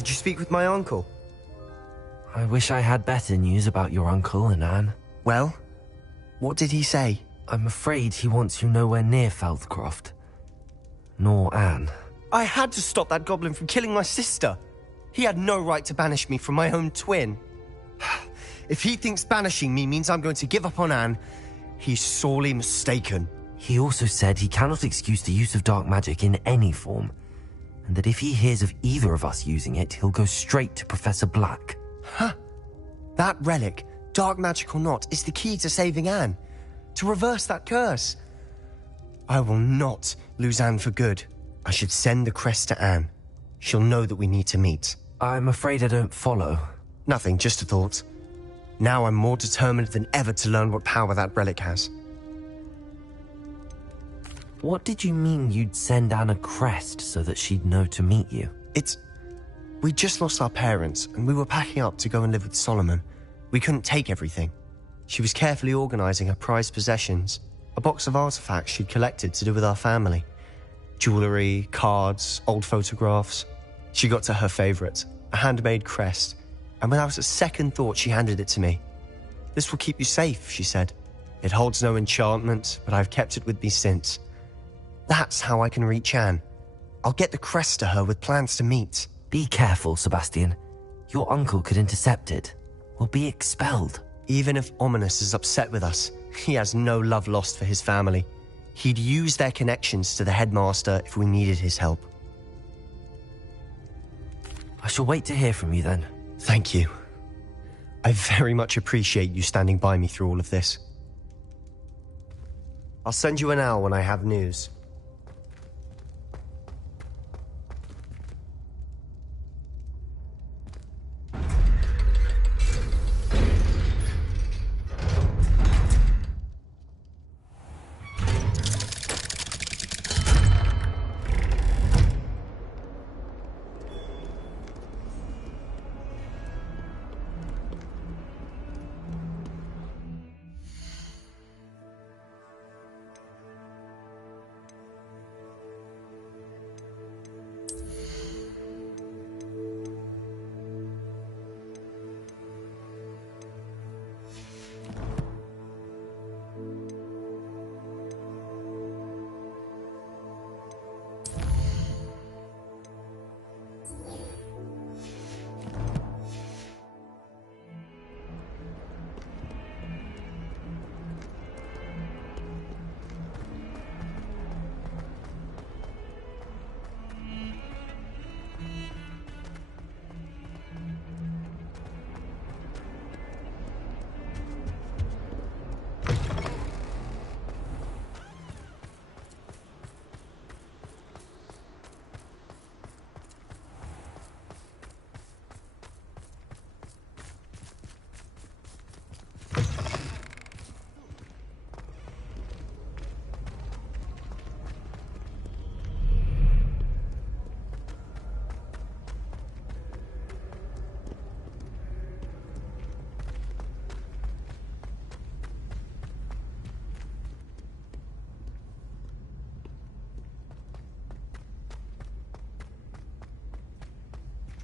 Did you speak with my uncle? I wish I had better news about your uncle and Anne. Well, what did he say? I'm afraid he wants you nowhere near Feldcroft. Nor Anne. I had to stop that goblin from killing my sister. He had no right to banish me from my own twin. If he thinks banishing me means I'm going to give up on Anne, he's sorely mistaken. He also said he cannot excuse the use of dark magic in any form, and that if he hears of either of us using it, he'll go straight to Professor Black. Huh. That relic, dark magic or not, is the key to saving Anne. To reverse that curse. I will not lose Anne for good. I should send the crest to Anne. She'll know that we need to meet. I'm afraid I don't follow. Nothing, just a thought. Now I'm more determined than ever to learn what power that relic has. What did you mean you'd send Anne a crest so that she'd know to meet you? We just lost our parents, and we were packing up to go and live with Solomon. We couldn't take everything. She was carefully organizing her prized possessions, a box of artifacts she'd collected to do with our family. Jewelry, cards, old photographs. She got to her favorite, a handmade crest, and when I was at second thought, she handed it to me. This will keep you safe, she said. It holds no enchantment, but I've kept it with me since. That's how I can reach Anne. I'll get the crest to her with plans to meet. Be careful, Sebastian. Your uncle could intercept it. We'll be expelled. Even if Ominous is upset with us, he has no love lost for his family. He'd use their connections to the headmaster if we needed his help. I shall wait to hear from you then. Thank you. I very much appreciate you standing by me through all of this. I'll send you an owl when I have news.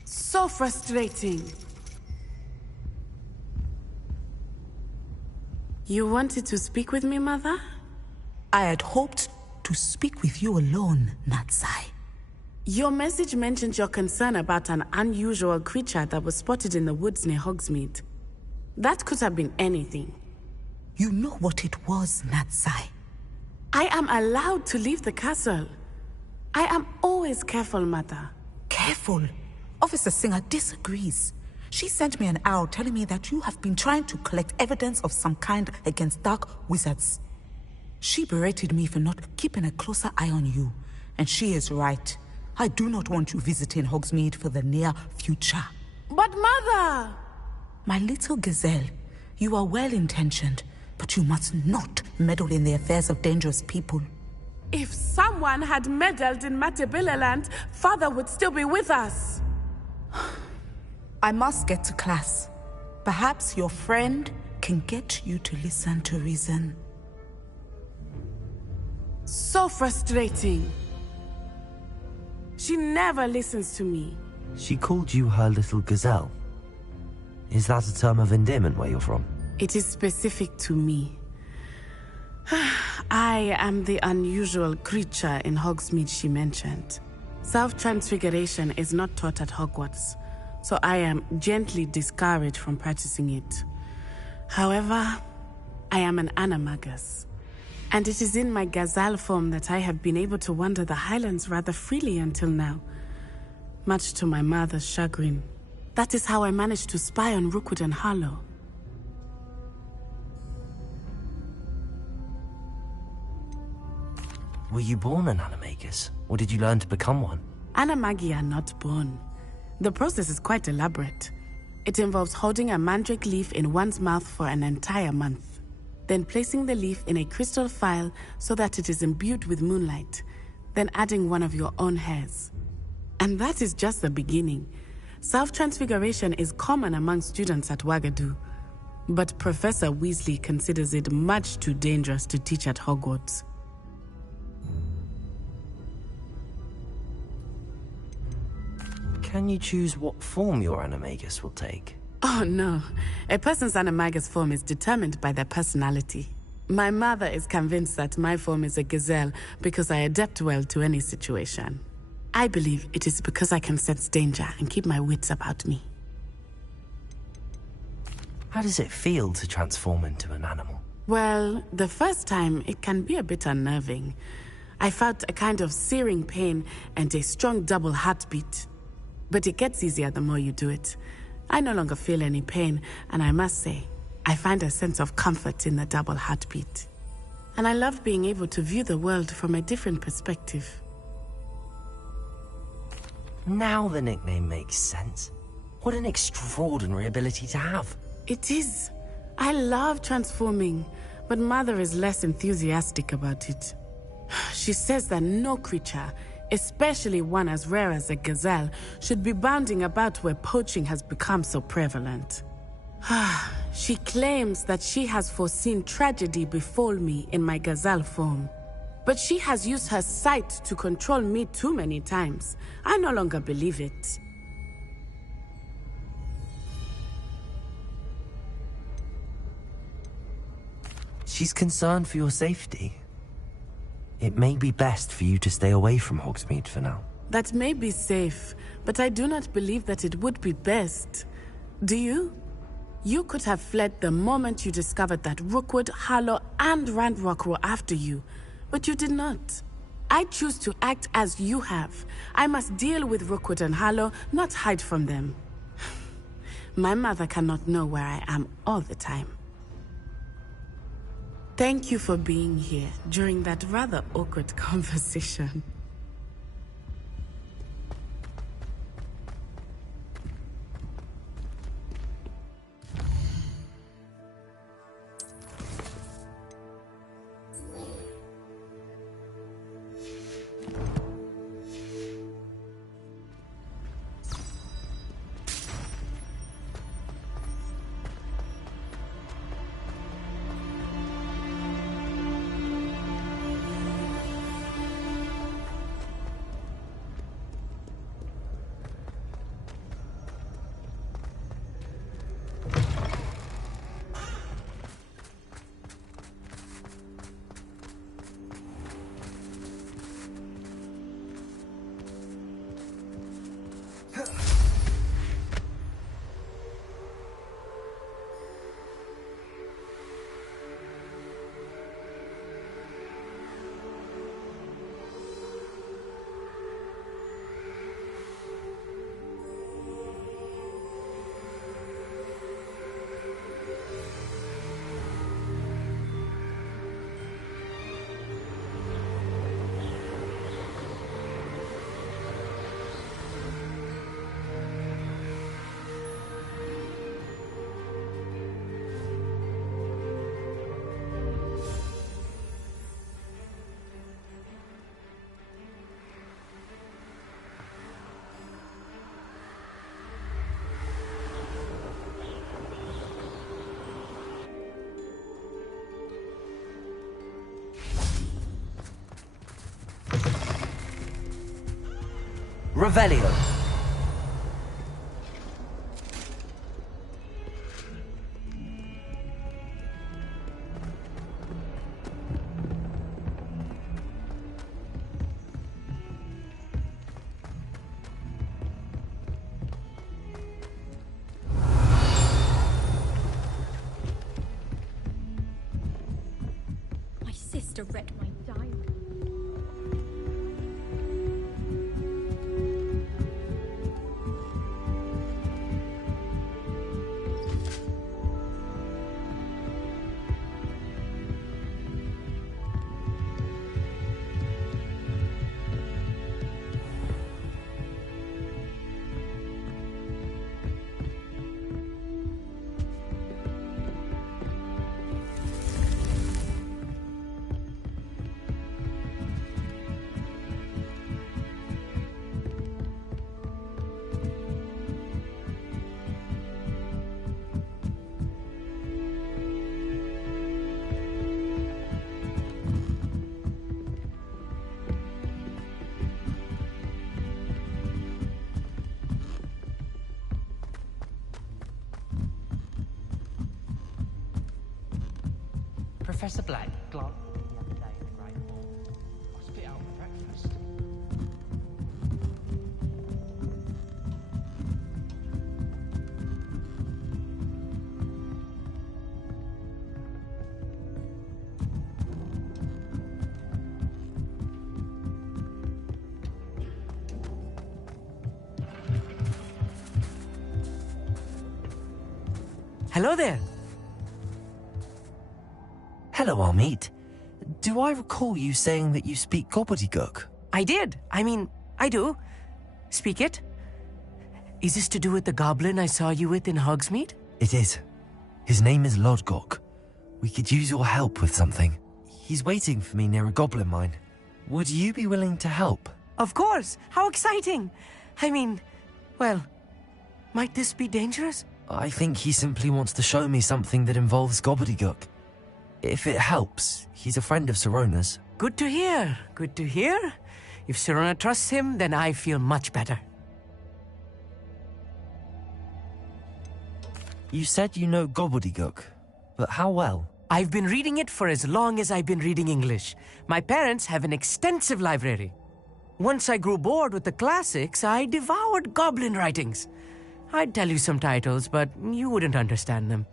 So frustrating. You wanted to speak with me, Mother? I had hoped to speak with you alone, Natsai. Your message mentioned your concern about an unusual creature that was spotted in the woods near Hogsmeade. That could have been anything. You know what it was, Natsai. I am allowed to leave the castle. I am always careful, Mother. Careful? Officer Singer disagrees. She sent me an owl telling me that you have been trying to collect evidence of some kind against dark wizards. She berated me for not keeping a closer eye on you, and she is right. I do not want you visiting Hogsmeade for the near future. But Mother! My little gazelle, you are well-intentioned, but you must not meddle in the affairs of dangerous people. If someone had meddled in Matabeleland, Father would still be with us. I must get to class. Perhaps your friend can get you to listen to reason. So frustrating. She never listens to me. She called you her little gazelle. Is that a term of endearment where you're from? It is specific to me. I am the unusual creature in Hogsmeade she mentioned. Self-transfiguration is not taught at Hogwarts, so I am gently discouraged from practicing it. However, I am an animagus, and it is in my gazelle form that I have been able to wander the Highlands rather freely until now, much to my mother's chagrin. That is how I managed to spy on Rookwood and Harlow. Were you born an animagus, or did you learn to become one? Animagi are not born. The process is quite elaborate. It involves holding a mandrake leaf in one's mouth for an entire month, then placing the leaf in a crystal phial so that it is imbued with moonlight, then adding one of your own hairs. And that is just the beginning. Self-transfiguration is common among students at Wagadu, but Professor Weasley considers it much too dangerous to teach at Hogwarts. Can you choose what form your animagus will take? Oh no, a person's animagus form is determined by their personality. My mother is convinced that my form is a gazelle because I adapt well to any situation. I believe it is because I can sense danger and keep my wits about me. How does it feel to transform into an animal? Well, the first time it can be a bit unnerving. I felt a kind of searing pain and a strong double heartbeat. But it gets easier the more you do it. I no longer feel any pain, and I must say, I find a sense of comfort in the double heartbeat. And I love being able to view the world from a different perspective. Now the nickname makes sense. What an extraordinary ability to have. It is. I love transforming, but Mother is less enthusiastic about it. She says that no creature, especially one as rare as a gazelle, should be bounding about where poaching has become so prevalent. She claims that she has foreseen tragedy befall me in my gazelle form. But she has used her sight to control me too many times. I no longer believe it. She's concerned for your safety. It may be best for you to stay away from Hogsmeade for now. That may be safe, but I do not believe that it would be best. Do you? You could have fled the moment you discovered that Rookwood, Harlow, and Ranrock were after you, but you did not. I choose to act as you have. I must deal with Rookwood and Harlow, not hide from them. My mother cannot know where I am all the time. Thank you for being here during that rather awkward conversation. Revelio. to wreck my diary. Professor Black glanced at me the other day in the Great Hall. I spit out for breakfast. Hello there. Hello, Amit. Do I recall you saying that you speak gobbledygook? I did. I do. Speak it. Is this to do with the goblin I saw you with in Hogsmeade? It is. His name is Lodgok. We could use your help with something. He's waiting for me near a goblin mine. Would you be willing to help? Of course. How exciting. Well, might this be dangerous? I think he simply wants to show me something that involves gobbledygook. If it helps, he's a friend of Sirona's. Good to hear. Good to hear. If Sirona trusts him, then I feel much better. You said you know gobbledygook, but how well? I've been reading it for as long as I've been reading English. My parents have an extensive library. Once I grew bored with the classics, I devoured goblin writings. I'd tell you some titles, but you wouldn't understand them.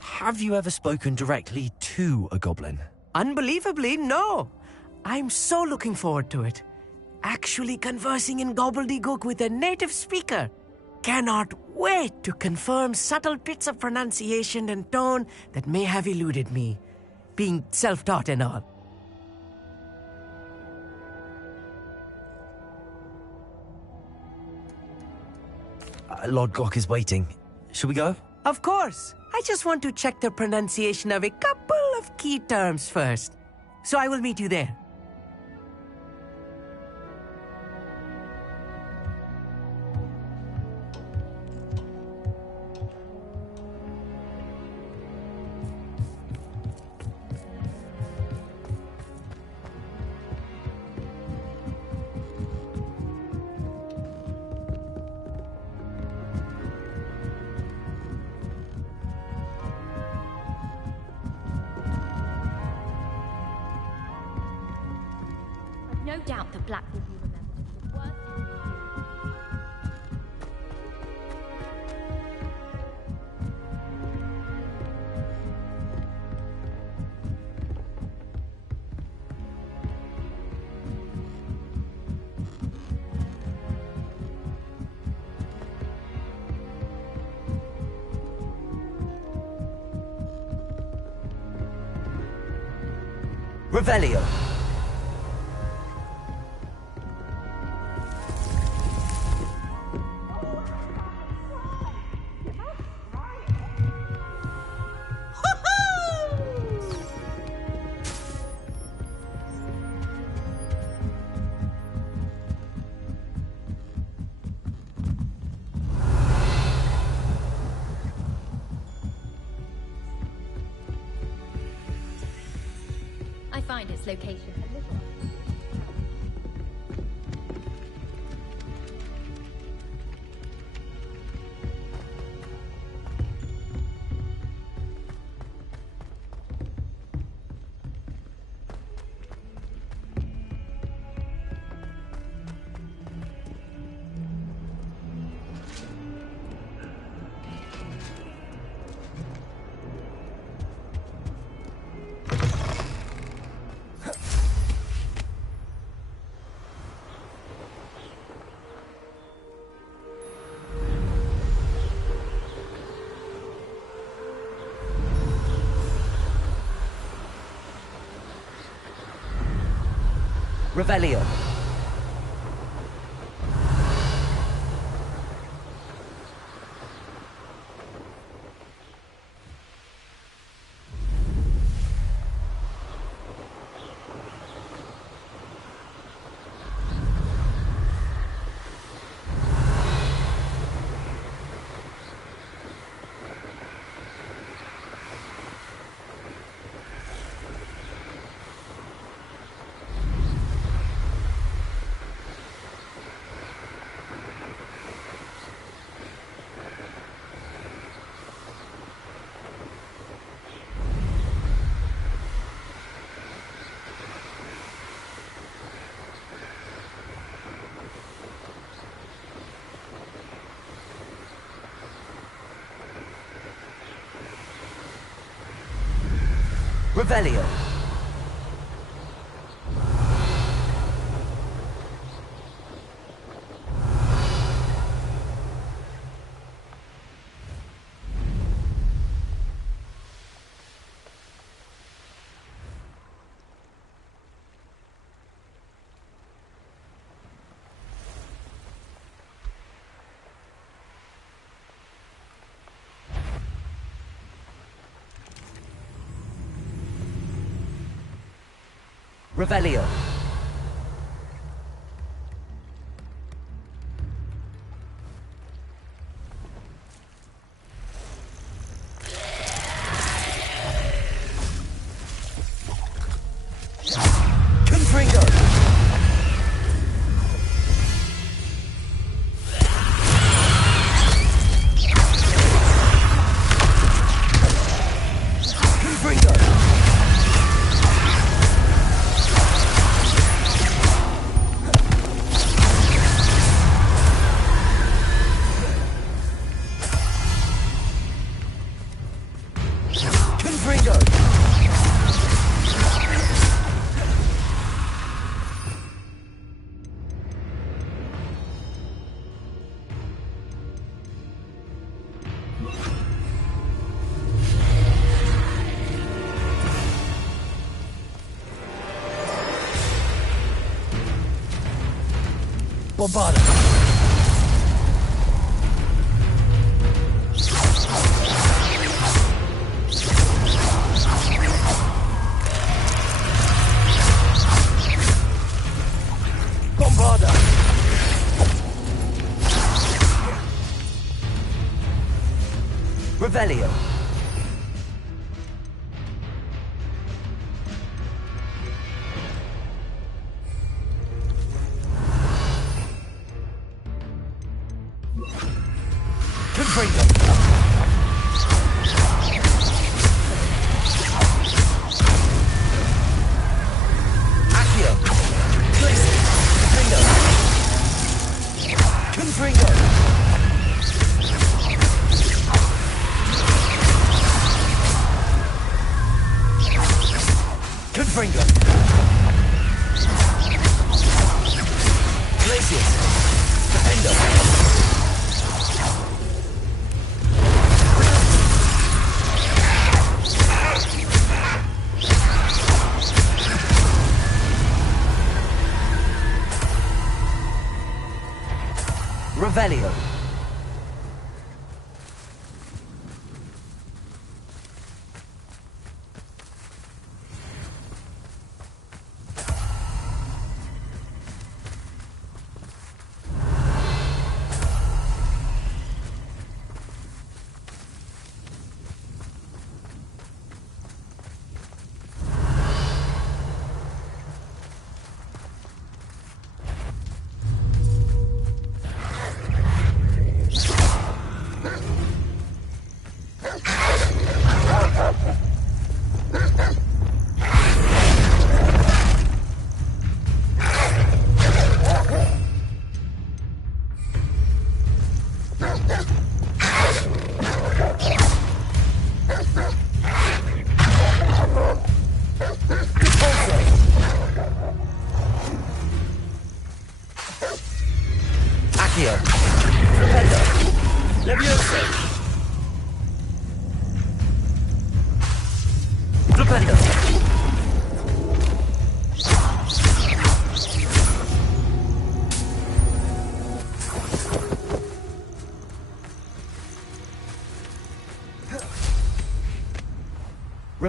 Have you ever spoken directly to a goblin? Unbelievably, no. I'm so looking forward to it. Actually conversing in gobbledygook with a native speaker. Cannot wait to confirm subtle bits of pronunciation and tone that may have eluded me, being self-taught and all. Lodgok is waiting. Shall we go? Of course. I just want to check the pronunciation of a couple of key terms first. So I will meet you there. No doubt the Black will be remembered as the worst. Revelio. I find its location a little. Revelio. Revelio. Revelio. Confringo. Bombarda. Bombarda. Revelio. Revelio.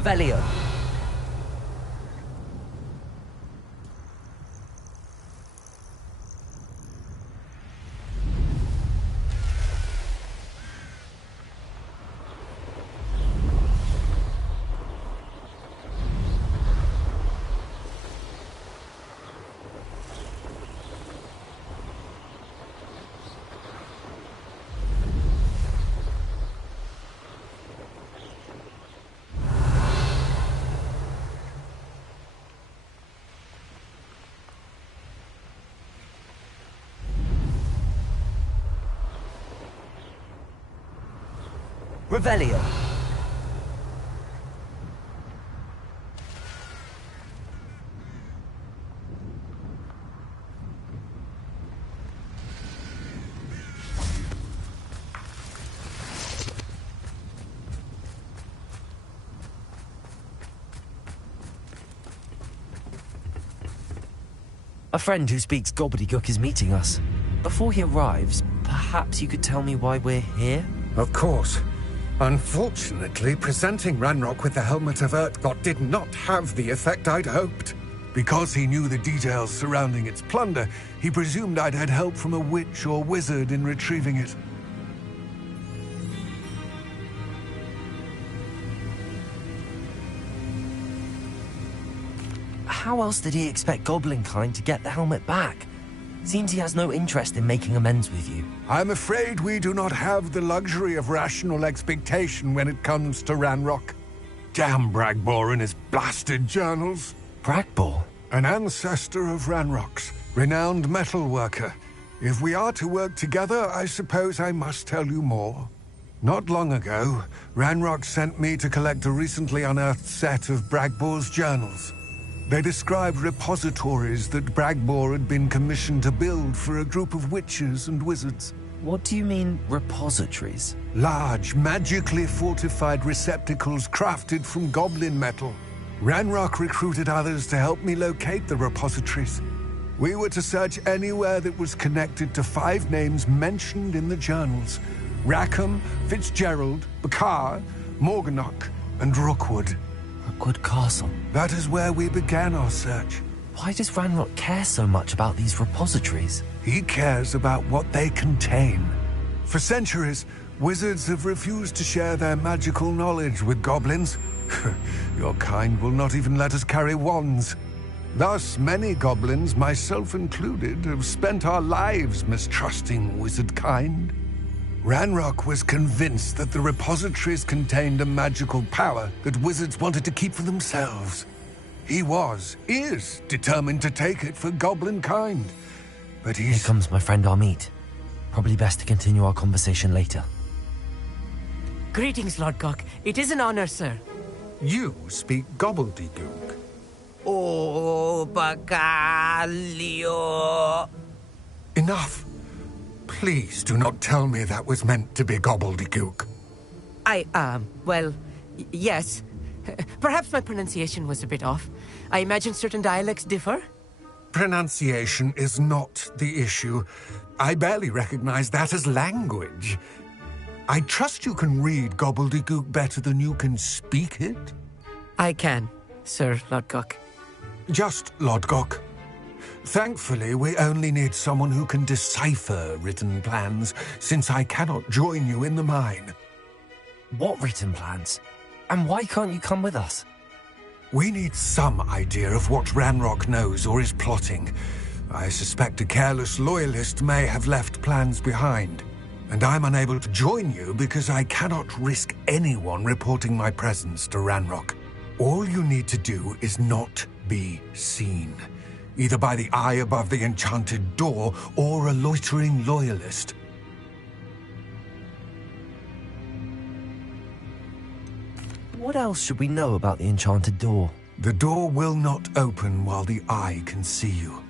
Revelio. Revelio. A friend who speaks gobbledygook is meeting us. Before he arrives, perhaps you could tell me why we're here? Of course. Unfortunately, presenting Ranrock with the Helmet of Urtkot did not have the effect I'd hoped. Because he knew the details surrounding its plunder, he presumed I'd had help from a witch or wizard in retrieving it. How else did he expect Goblinkind to get the helmet back? Seems he has no interest in making amends with you. I'm afraid we do not have the luxury of rational expectation when it comes to Ranrock. Damn Bragbor and his blasted journals. Bragbor? An ancestor of Ranrock's, renowned metal worker. If we are to work together, I suppose I must tell you more. Not long ago, Ranrock sent me to collect a recently unearthed set of Bragbor's journals. They described repositories that Bragbor had been commissioned to build for a group of witches and wizards. What do you mean, repositories? Large, magically fortified receptacles crafted from goblin metal. Ranrock recruited others to help me locate the repositories. We were to search anywhere that was connected to 5 names mentioned in the journals: Rackham, Fitzgerald, Bakar, Morganach, and Rookwood. Rookwood Castle. That is where we began our search. Why does Ranrock care so much about these repositories? He cares about what they contain. For centuries, wizards have refused to share their magical knowledge with goblins. Your kind will not even let us carry wands. Thus, many goblins, myself included, have spent our lives mistrusting wizard kind. Ranrock was convinced that the repositories contained a magical power that wizards wanted to keep for themselves. He is determined to take it for goblin kind. But Here comes my friend Amit. Probably best to continue our conversation later. Greetings, Lord Gok. It is an honor, sir. You speak gobbledygook. Oh, Bagalio. Enough. Please do not tell me that was meant to be gobbledygook. Yes. Perhaps my pronunciation was a bit off. I imagine certain dialects differ. Pronunciation is not the issue. I barely recognize that as language. I trust you can read gobbledygook better than you can speak it? I can, Sir Lord Gok. Just Lord Gok. Thankfully, we only need someone who can decipher written plans, since I cannot join you in the mine. What written plans? And why can't you come with us? We need some idea of what Ranrock knows or is plotting. I suspect a careless loyalist may have left plans behind. And I'm unable to join you because I cannot risk anyone reporting my presence to Ranrock. All you need to do is not be seen. Either by the eye above the enchanted door, or a loitering loyalist. What else should we know about the enchanted door? The door will not open while the eye can see you.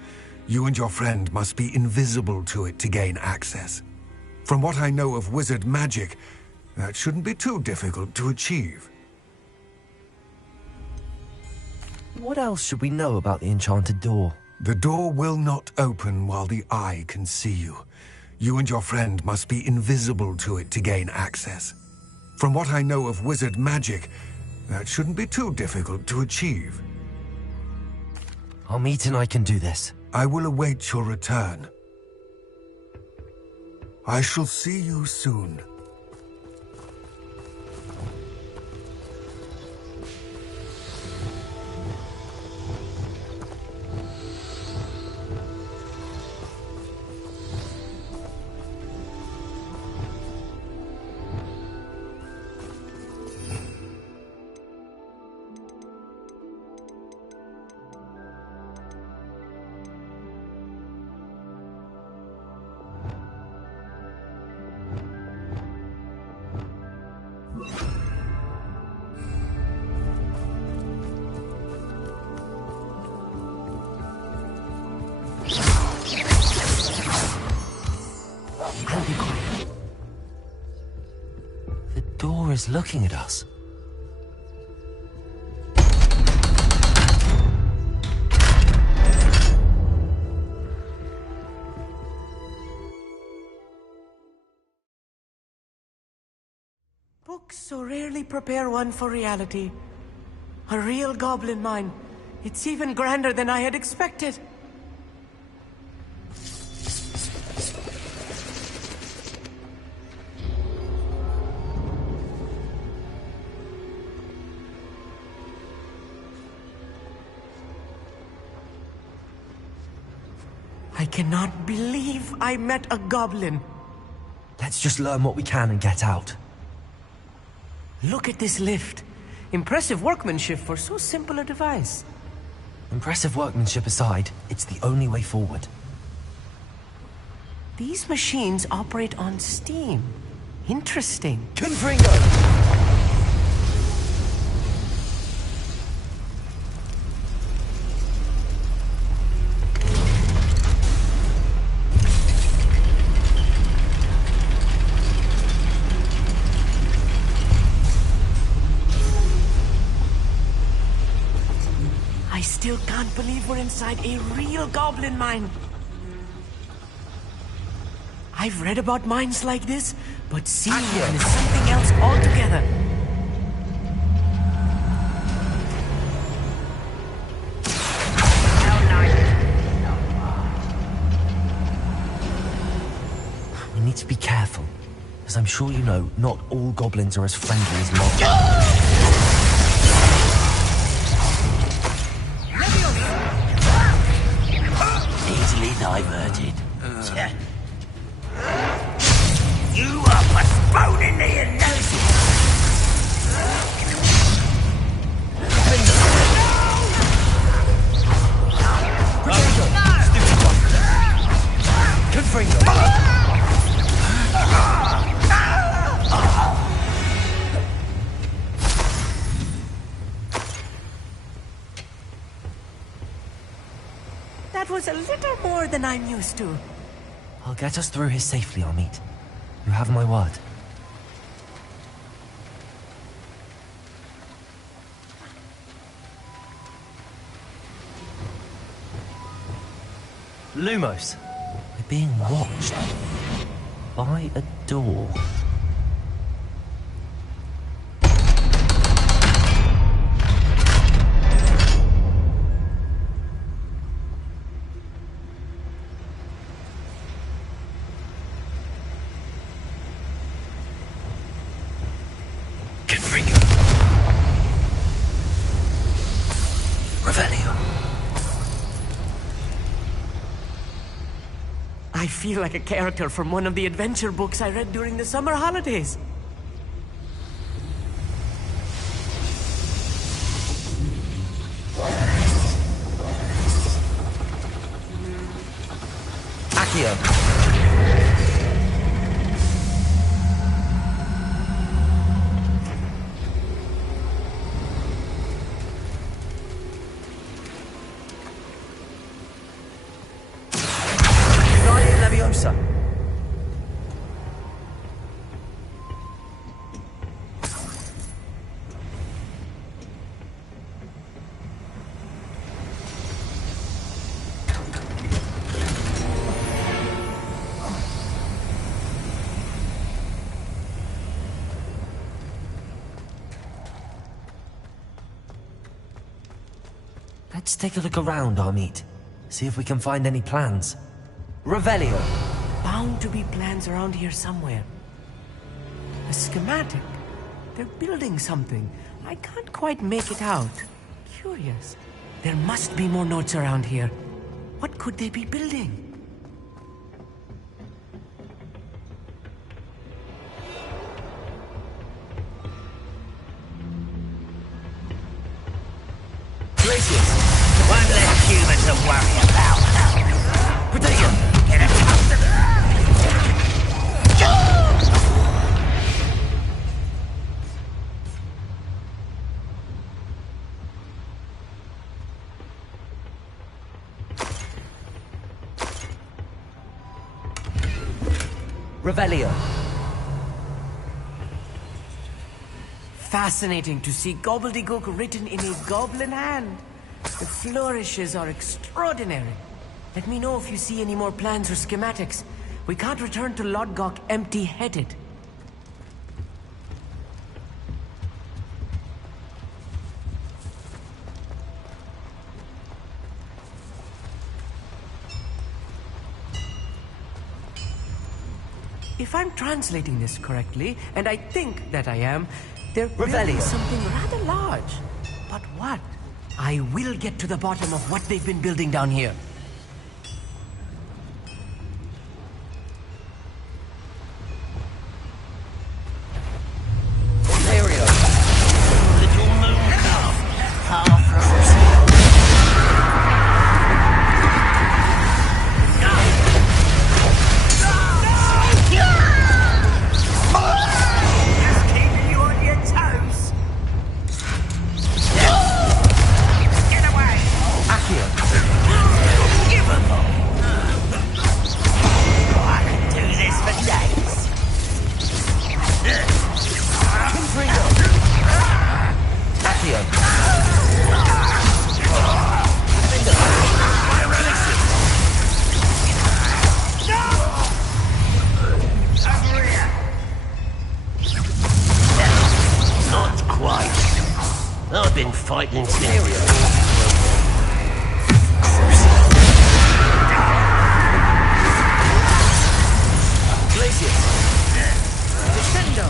You and your friend must be invisible to it to gain access. From what I know of wizard magic, that shouldn't be too difficult to achieve. What else should we know about the enchanted door? The door will not open while the eye can see you. You and your friend must be invisible to it to gain access. From what I know of wizard magic, That shouldn't be too difficult to achieve. Amit and I can do this. I will await your return. I shall see you soon. I'll be quiet. The door is looking at us. Books so rarely prepare one for reality. A real goblin mine. It's even grander than I had expected. I cannot believe I met a goblin. Let's just learn what we can and get out. Look at this lift. Impressive workmanship for so simple a device. Impressive workmanship aside, it's the only way forward. These machines operate on steam. Interesting. Confringo! I still can't believe we're inside a real goblin mine. I've read about mines like this, but seeing one is something else altogether. We need to be careful. As I'm sure you know, not all goblins are as friendly as Log. Easily diverted. You are postponing the analysis. That was a little more than I'm used to. I'll get us through here safely, Amit. You have my word. Lumos, we're being watched by a door. I feel like a character from one of the adventure books I read during the summer holidays. Accio. Leviosa. Let's take a look around, Amit. See if we can find any plans. Revelio! Bound to be plans around here somewhere. A schematic. They're building something. I can't quite make it out. Curious. There must be more notes around here. What could they be building? One less human to worry about. Potato! Get a Revelio! Fascinating to see gobbledygook written in a goblin hand. The flourishes are extraordinary. Let me know if you see any more plans or schematics. We can't return to Lodgok empty-headed. If I'm translating this correctly, and I think that I am, they're building something rather large. But what? I will get to the bottom of what they've been building down here. little moon calf. Half rose. Just keeping you on your toes. Get away. Accio! Give 'em all. I can do this for days. Confringo! Accio! Over here. Not quite. I've been fighting serious. Glacius! Descendo!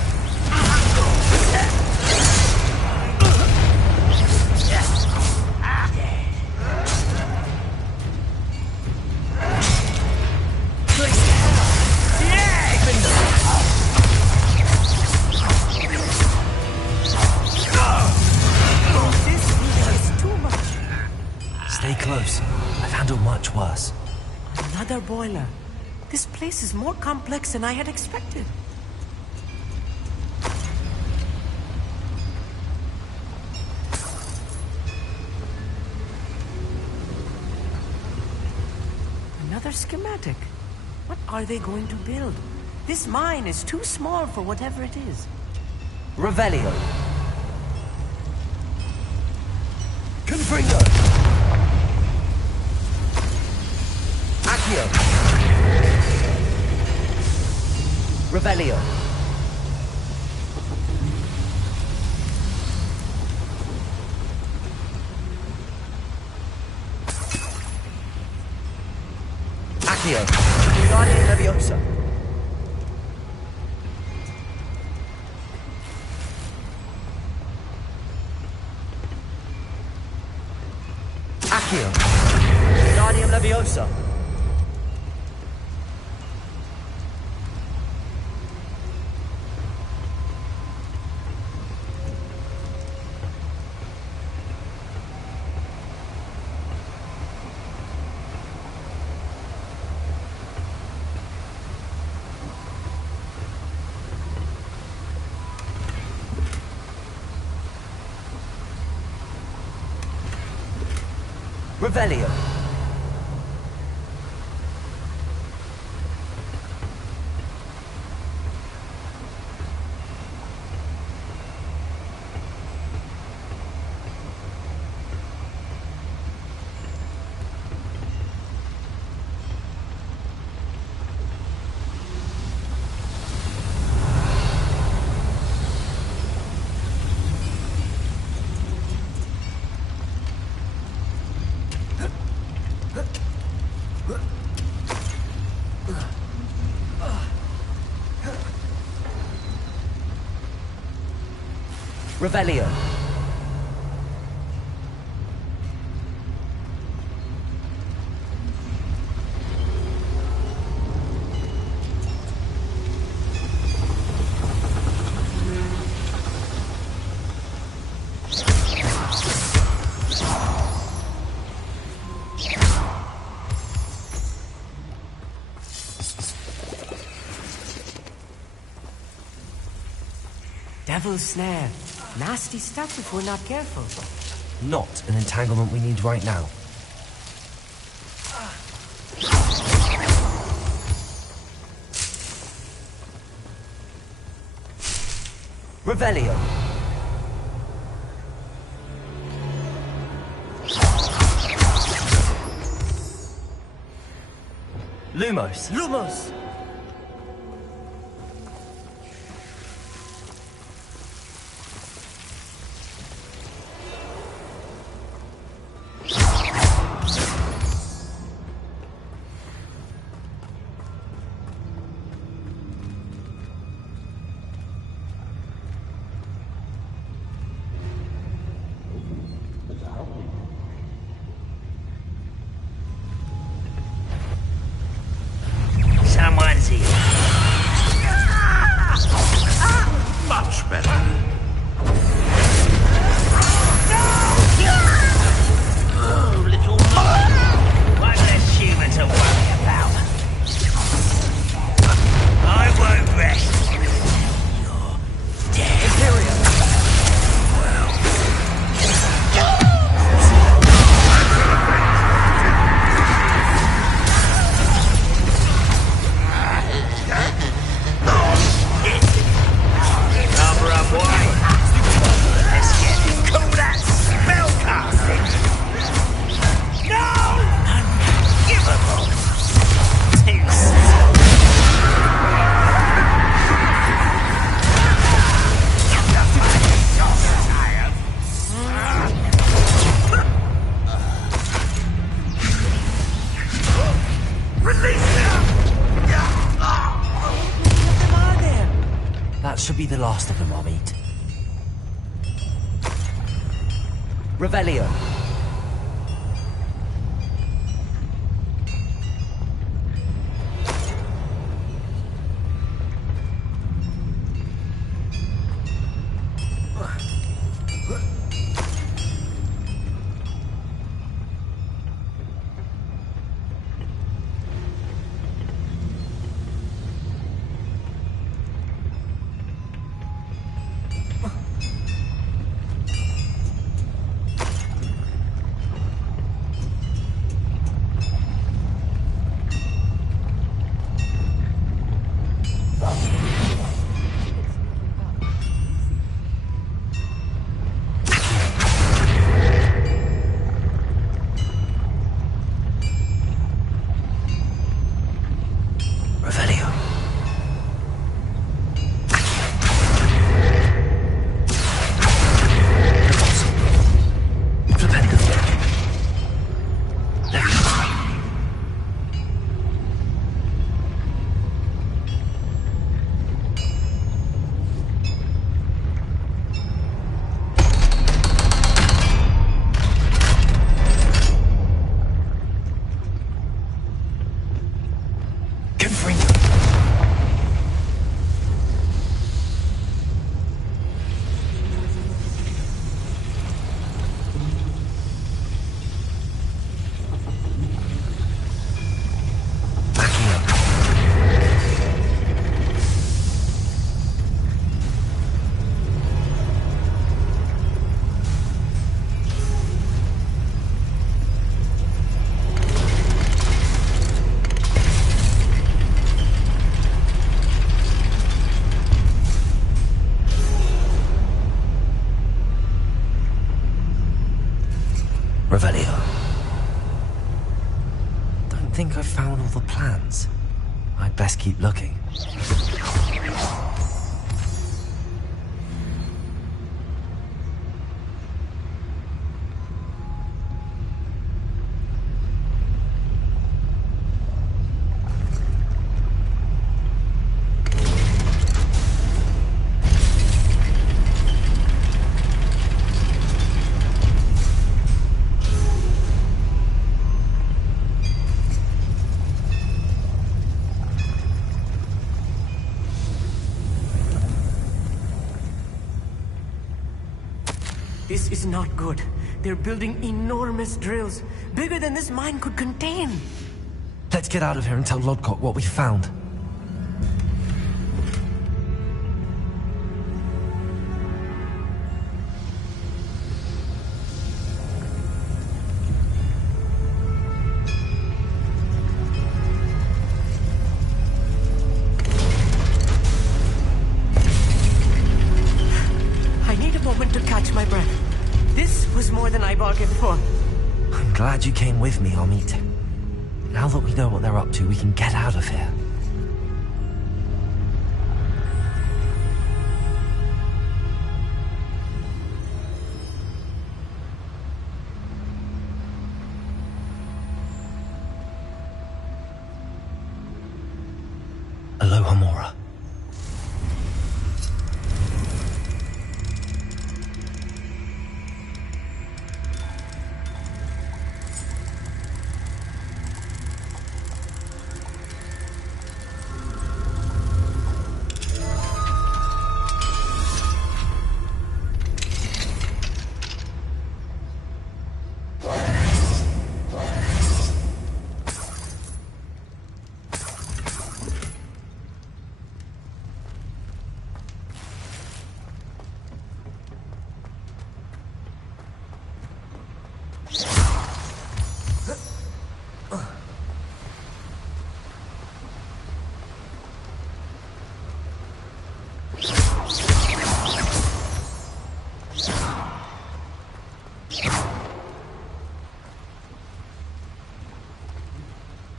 Stay close. I've handled much worse. Another boiler. This place is more complex than I had expected. Another schematic. What are they going to build? This mine is too small for whatever it is. Revelio! Confringo! Accio! Revelio! Accio! Guardian Leviosa! Accio! Guardian Leviosa! Revelio! Revelio. Devil's snare. Nasty stuff if we're not careful. Not an entanglement we need right now. Revelio. Lumos. Lumos! Someone's here. Much better. Oh, little mother. One less human to worry about. I won't rest. You're dead. Imperium! That should be the last of them I'll meet. Revelio. Revelio. Don't think I've found all the plans. I'd best keep looking. This is not good. They're building enormous drills, bigger than this mine could contain. Let's get out of here and tell Lodcock what we found. I need a moment to catch my breath. This was more than I bargained for. I'm glad you came with me, Amit. Now that we know what they're up to, we can get out of here. Aloha Mora.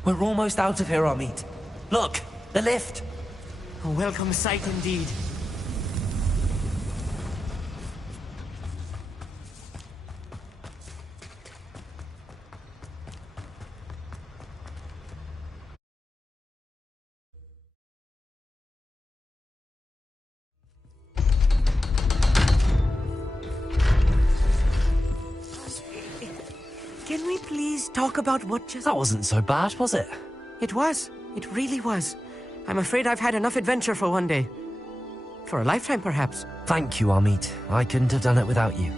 We're almost out of here, Amit. Look, the lift. A welcome sight indeed. Can we please talk about what just... That wasn't so bad, was it? It was. It really was. I'm afraid I've had enough adventure for one day. For a lifetime, perhaps. Thank you, Amit. I couldn't have done it without you.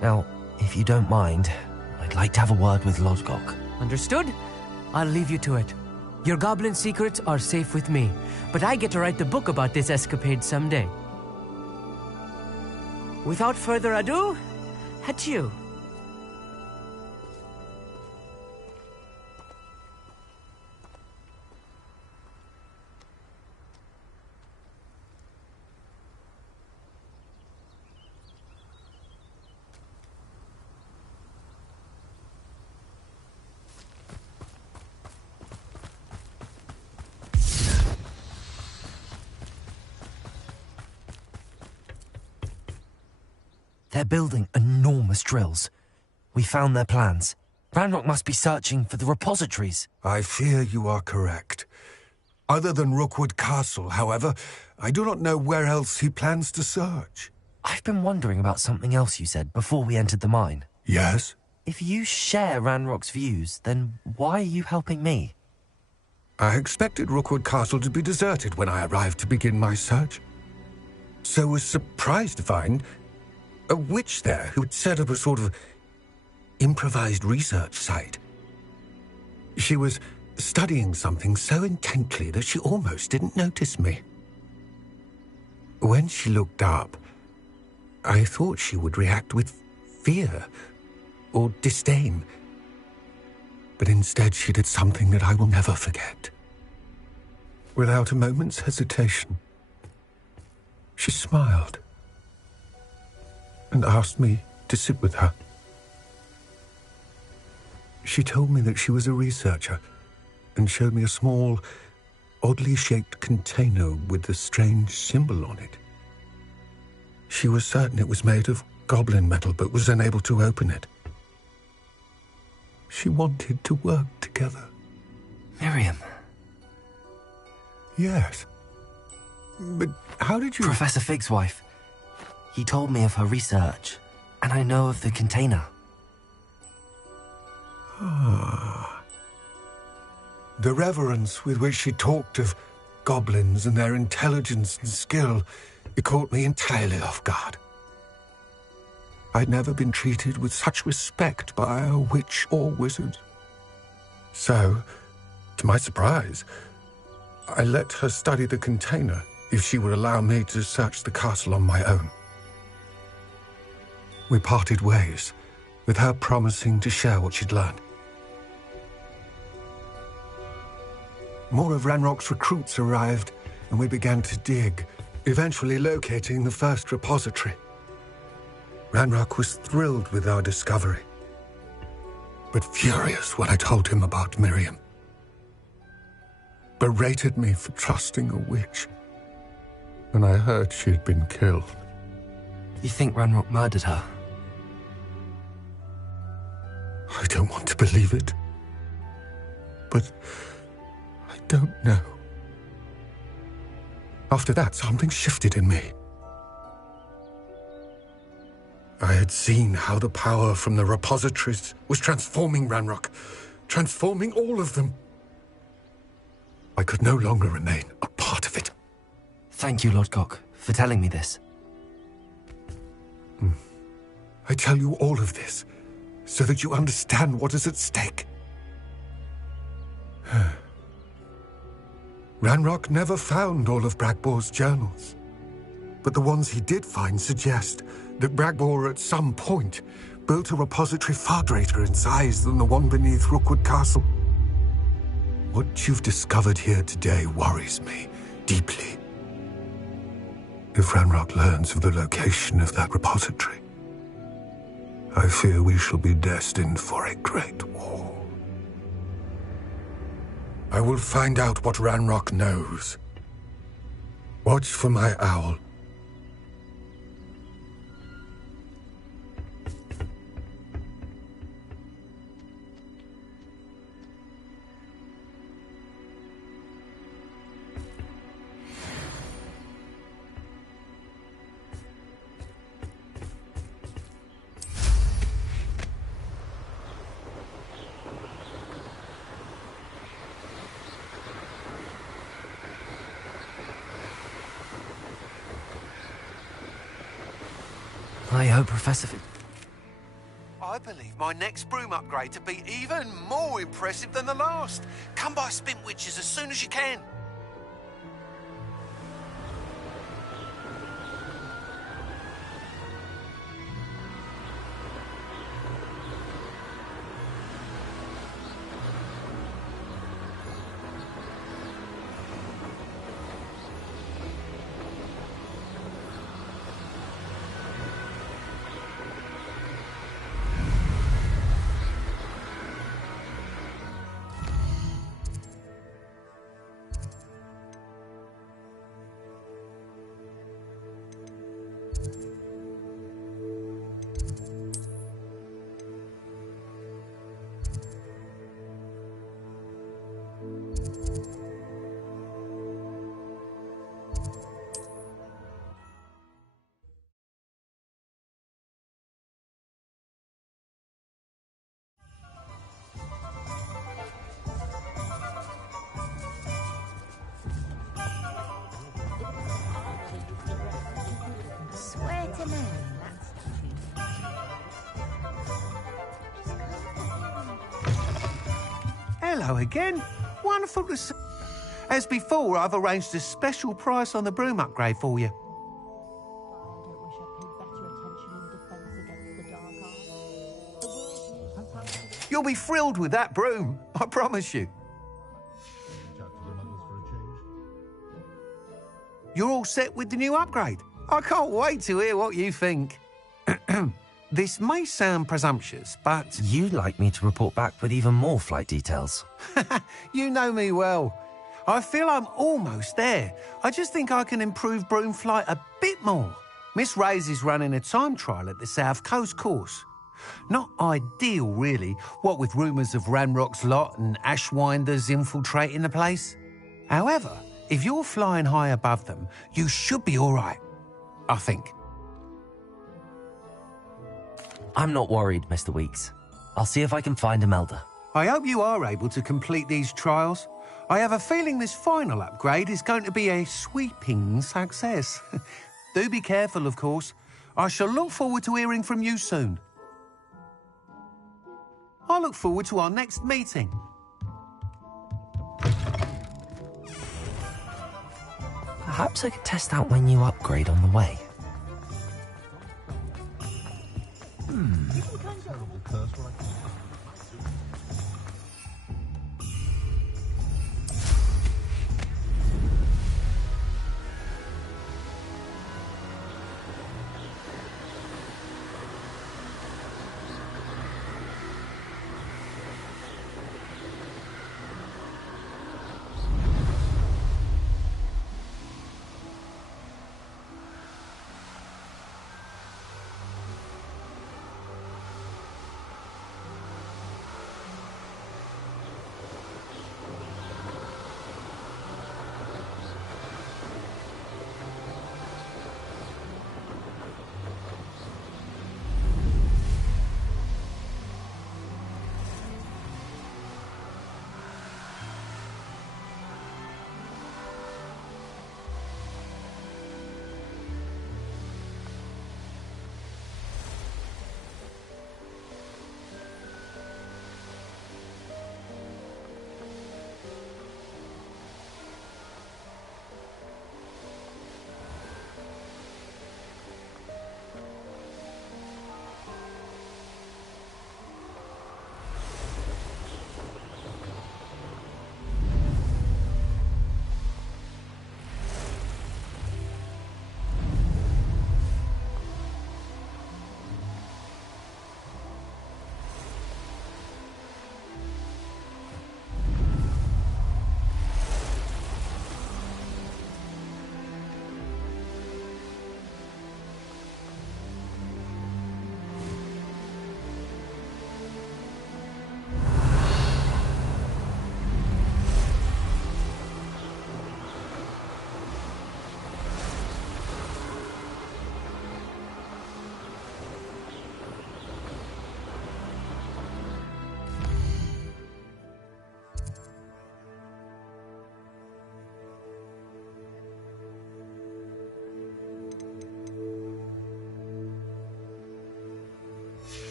Now, if you don't mind, I'd like to have a word with Lodcock. Understood? I'll leave you to it. Your goblin secrets are safe with me, but I get to write the book about this escapade someday. Without further ado, adieu. They're building enormous drills. We found their plans. Ranrock must be searching for the repositories. I fear you are correct. Other than Rookwood Castle, however, I do not know where else he plans to search. I've been wondering about something else you said before we entered the mine. Yes? If you share Ranrock's views, then why are you helping me? I expected Rookwood Castle to be deserted when I arrived to begin my search. So was surprised to find a witch there who had set up a sort of improvised research site. She was studying something so intently that she almost didn't notice me. When she looked up, I thought she would react with fear or disdain. But instead she did something that I will never forget. Without a moment's hesitation, she smiled and asked me to sit with her. She told me that she was a researcher and showed me a small, oddly shaped container with a strange symbol on it. She was certain it was made of goblin metal, but was unable to open it. She wanted to work together. Miriam. Yes. But how did you... Professor Fig's wife. He told me of her research, and I know of the container. Ah. The reverence with which she talked of goblins and their intelligence and skill, it caught me entirely off guard. I'd never been treated with such respect by a witch or wizard. So, to my surprise, I let her study the container if she would allow me to search the castle on my own. We parted ways, with her promising to share what she'd learned. More of Ranrock's recruits arrived, and we began to dig, eventually locating the first repository. Ranrock was thrilled with our discovery, but furious when I told him about Miriam. Berated me for trusting a witch when I heard she had been killed. You think Ranrock murdered her? I don't want to believe it, but I don't know. After that, something shifted in me. I had seen how the power from the repositories was transforming Ranrock, transforming all of them. I could no longer remain a part of it. Thank you, Lord Cock, for telling me this. I tell you all of this so that you understand what is at stake. Ranrock never found all of Bragbor's journals, but the ones he did find suggest that Bragbor at some point built a repository far greater in size than the one beneath Rookwood Castle. What you've discovered here today worries me deeply. If Ranrock learns of the location of that repository, I fear we shall be destined for a great war. I will find out what Ranrock knows. Watch for my owl. I hope Professor... I believe my next broom upgrade to be even more impressive than the last. Come by Spintwitches as soon as you can. Swear to man, Hello again. Wonderful to see. As before, I've arranged a special price on the broom upgrade for you. You'll be thrilled with that broom, I promise you. You're all set with the new upgrade. I can't wait to hear what you think. This may sound presumptuous, but... You'd like me to report back with even more flight details. You know me well. I feel I'm almost there. I just think I can improve broom flight a bit more. Miss Ray's is running a time trial at the South Coast course. Not ideal, really, what with rumours of Ranrock's lot and Ashwinders infiltrating the place. However, if you're flying high above them, you should be all right, I think. I'm not worried, Mr. Weeks. I'll see if I can find Imelda. I hope you are able to complete these trials. I have a feeling this final upgrade is going to be a sweeping success. Do be careful, of course. I shall look forward to hearing from you soon. I look forward to our next meeting. Perhaps I could test out my new upgrade on the way.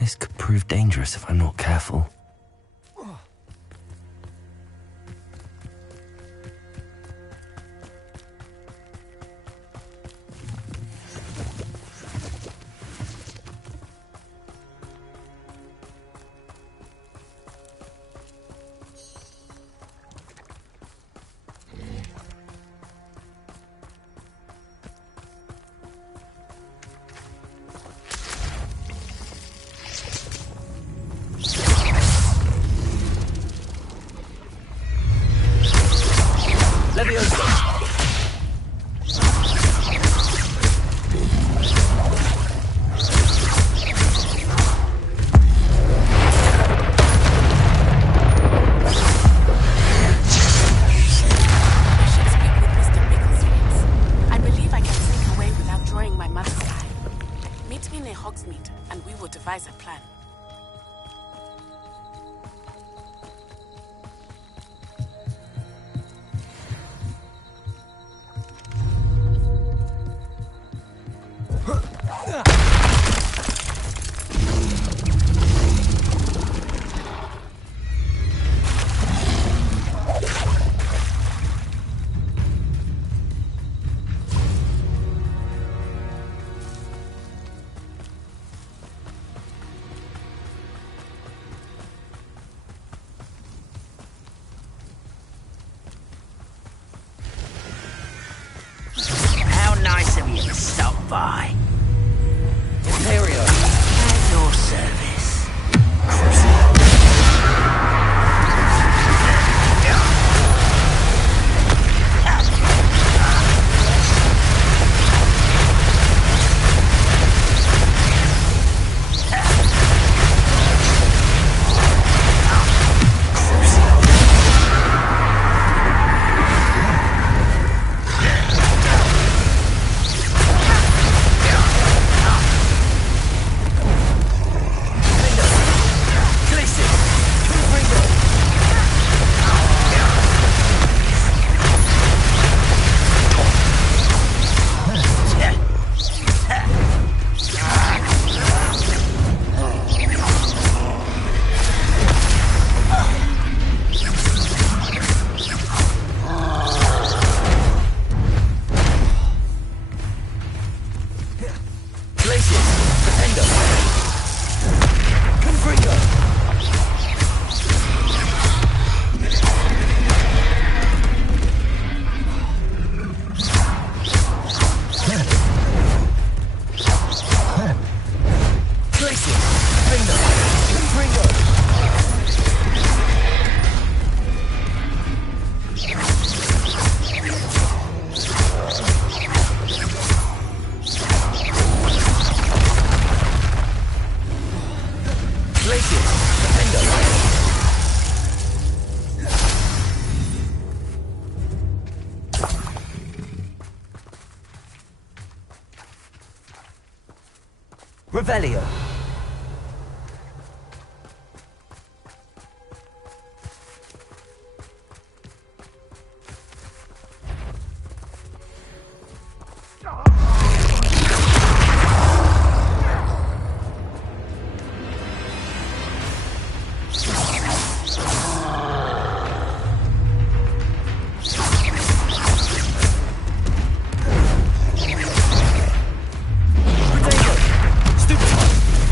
This could prove dangerous if I'm not careful. Get me near Hogsmeade, and we will devise a plan. How nice of you to stop by. Imperial. At your service. Revelio. Stupefy!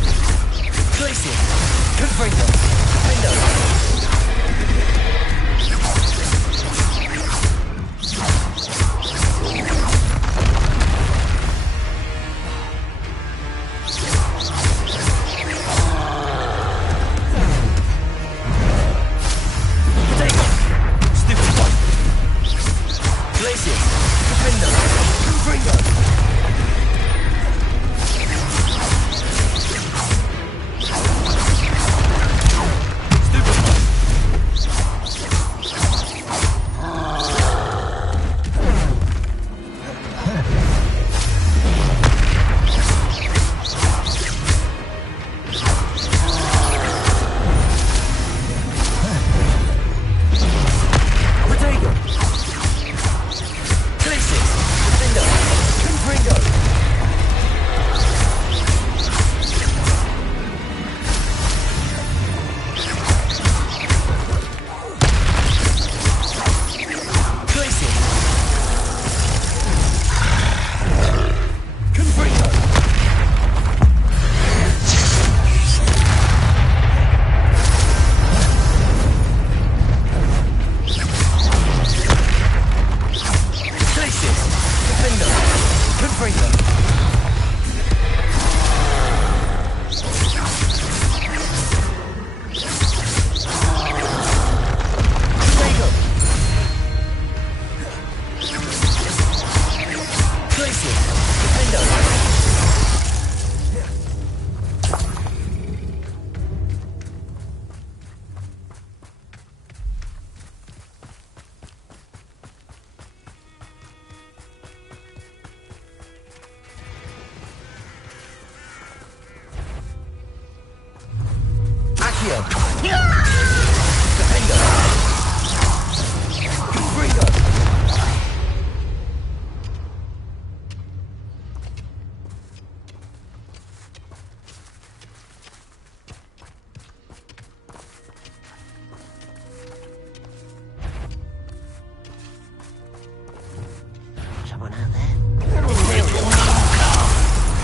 Someone out there?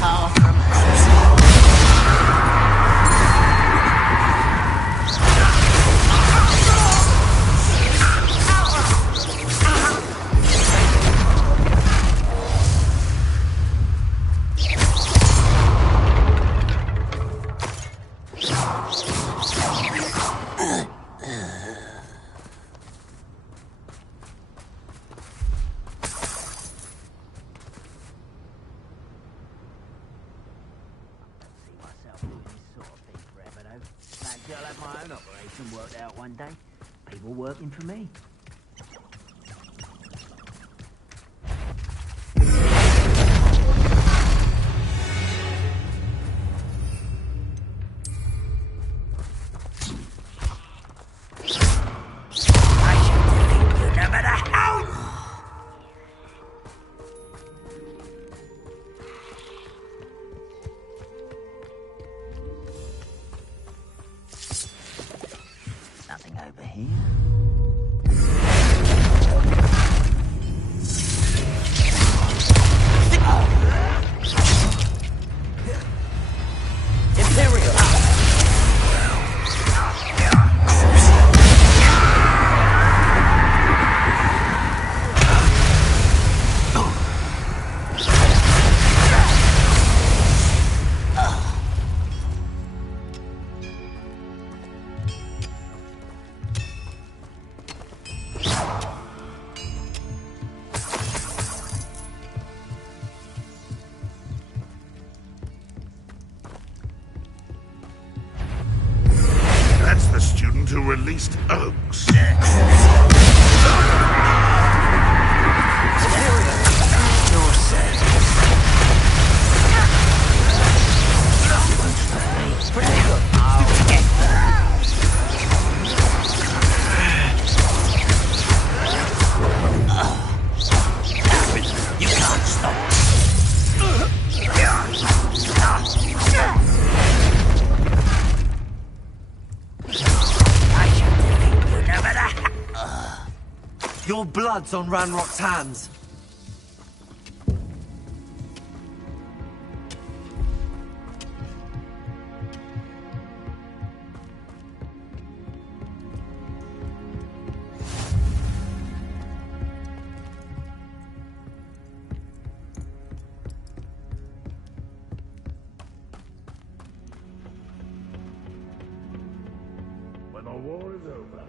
Far from home. I'll have my own operation worked out one day. People working for me. I should defeat you no matter how. Nothing over here. That's the student who released Oaks. You can't stop. Your blood's on Ranrock's hands. When the war is over,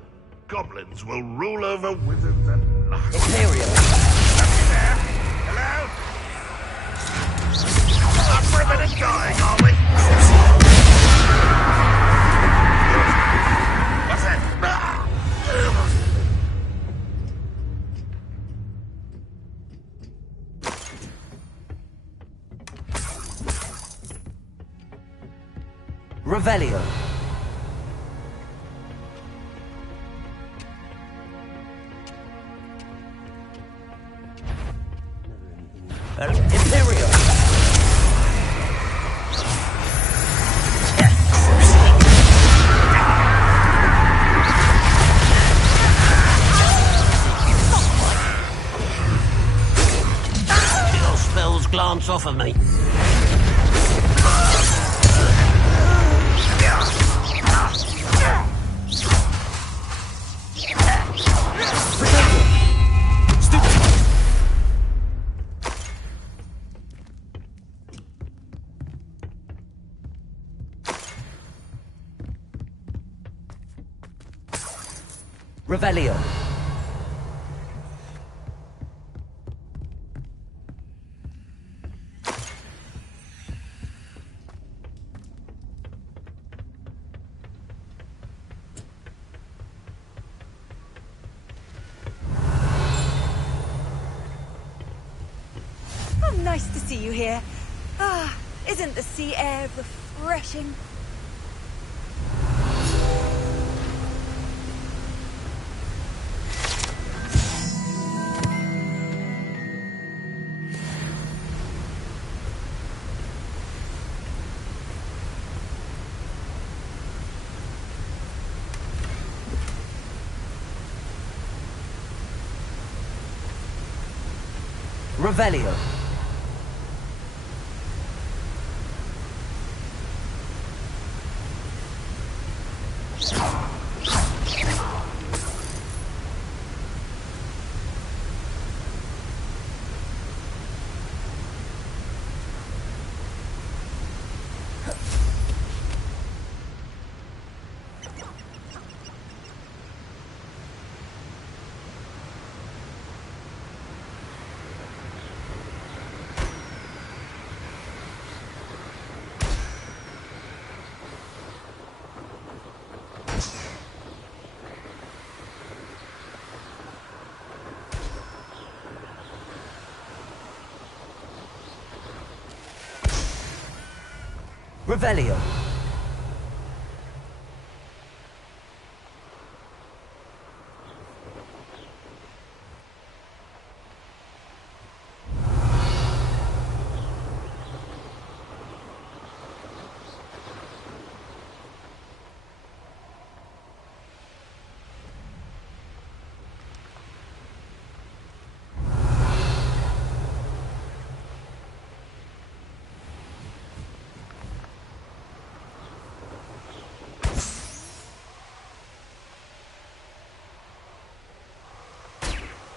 goblins will rule over wizards and knights. Imperial. Somebody there? Hello? Up for a bit of dying, are we? What's that? Revelio. Imperial. Your spells glance off of me. Revelio. Oh, nice to see you here. Ah, isn't the sea air refreshing? Revelio. Revelio.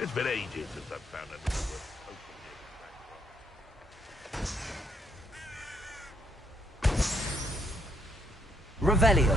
It's been ages since I've found anything worth Revelio.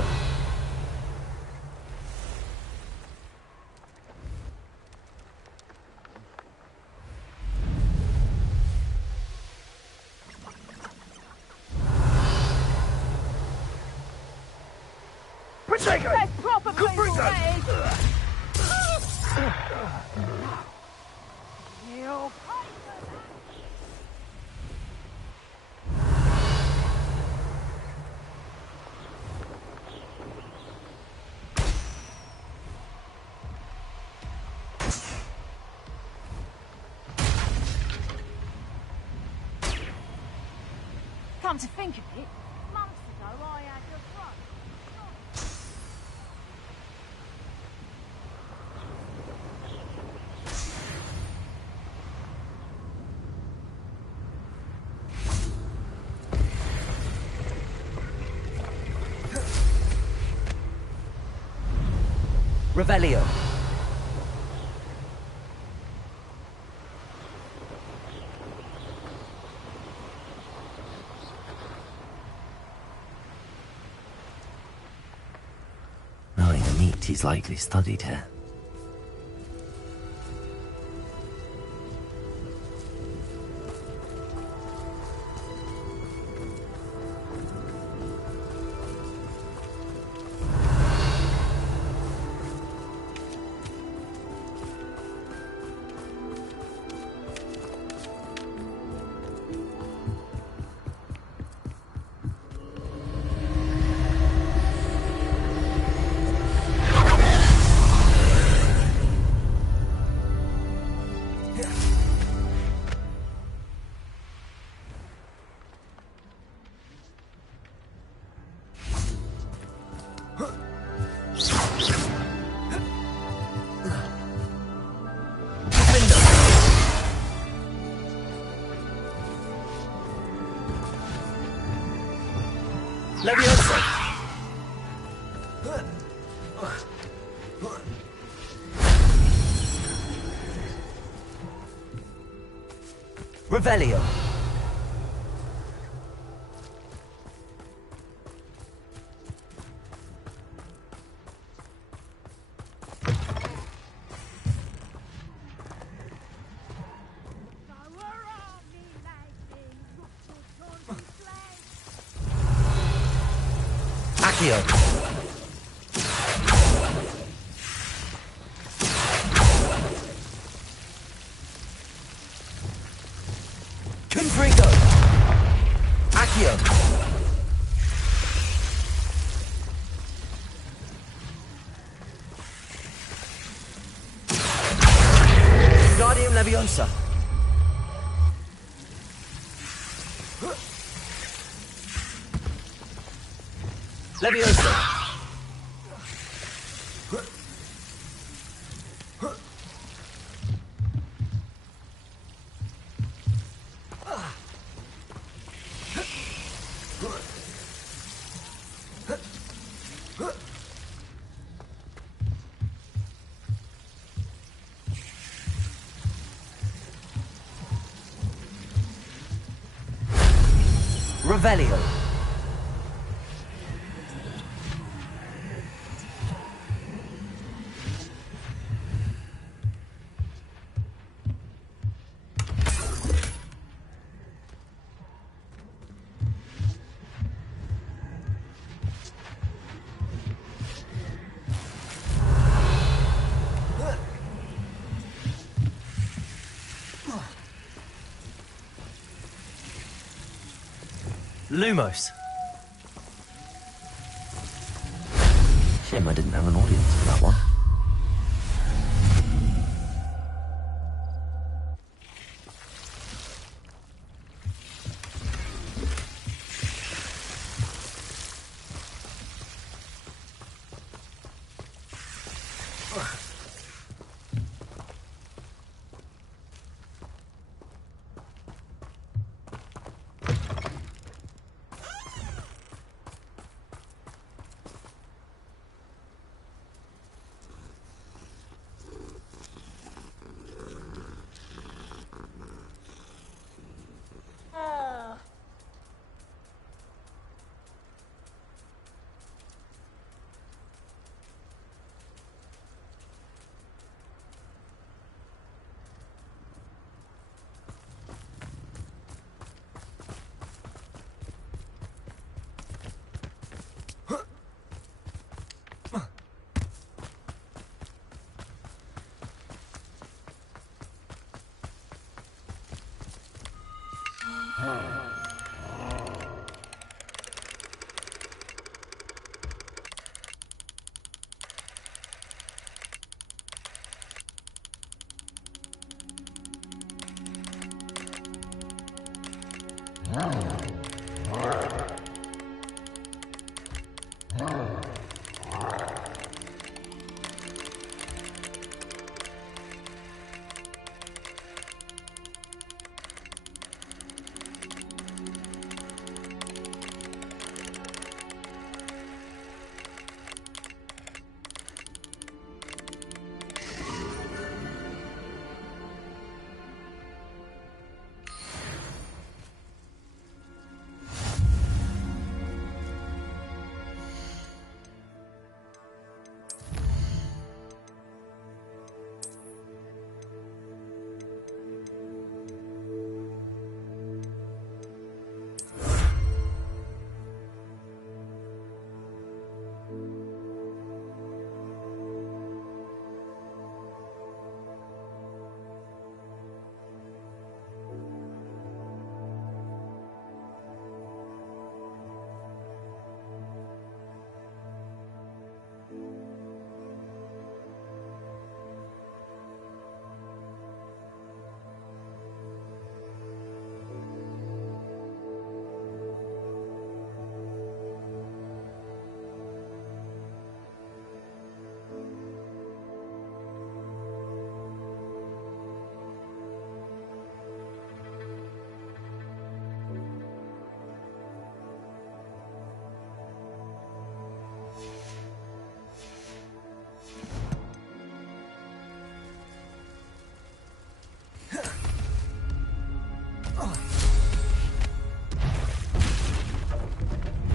Come to think of it, months ago I had your front. Revelio. Knowing the meat, he's likely studied here. Leviosa! Revelio! Accio! Confringo! Accio! Guardium Leviosa! Leviosa! Revelio. Lumos. Shame I didn't have an audience for that one.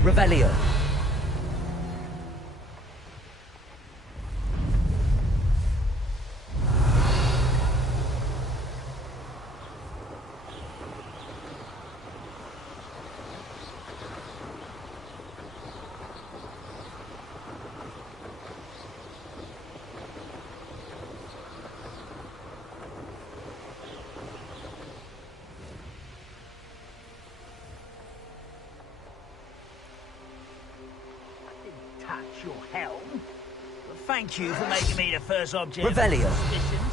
Revelio. Touch your helm. Well, thank you for making me the first object Revelio. of suspicions.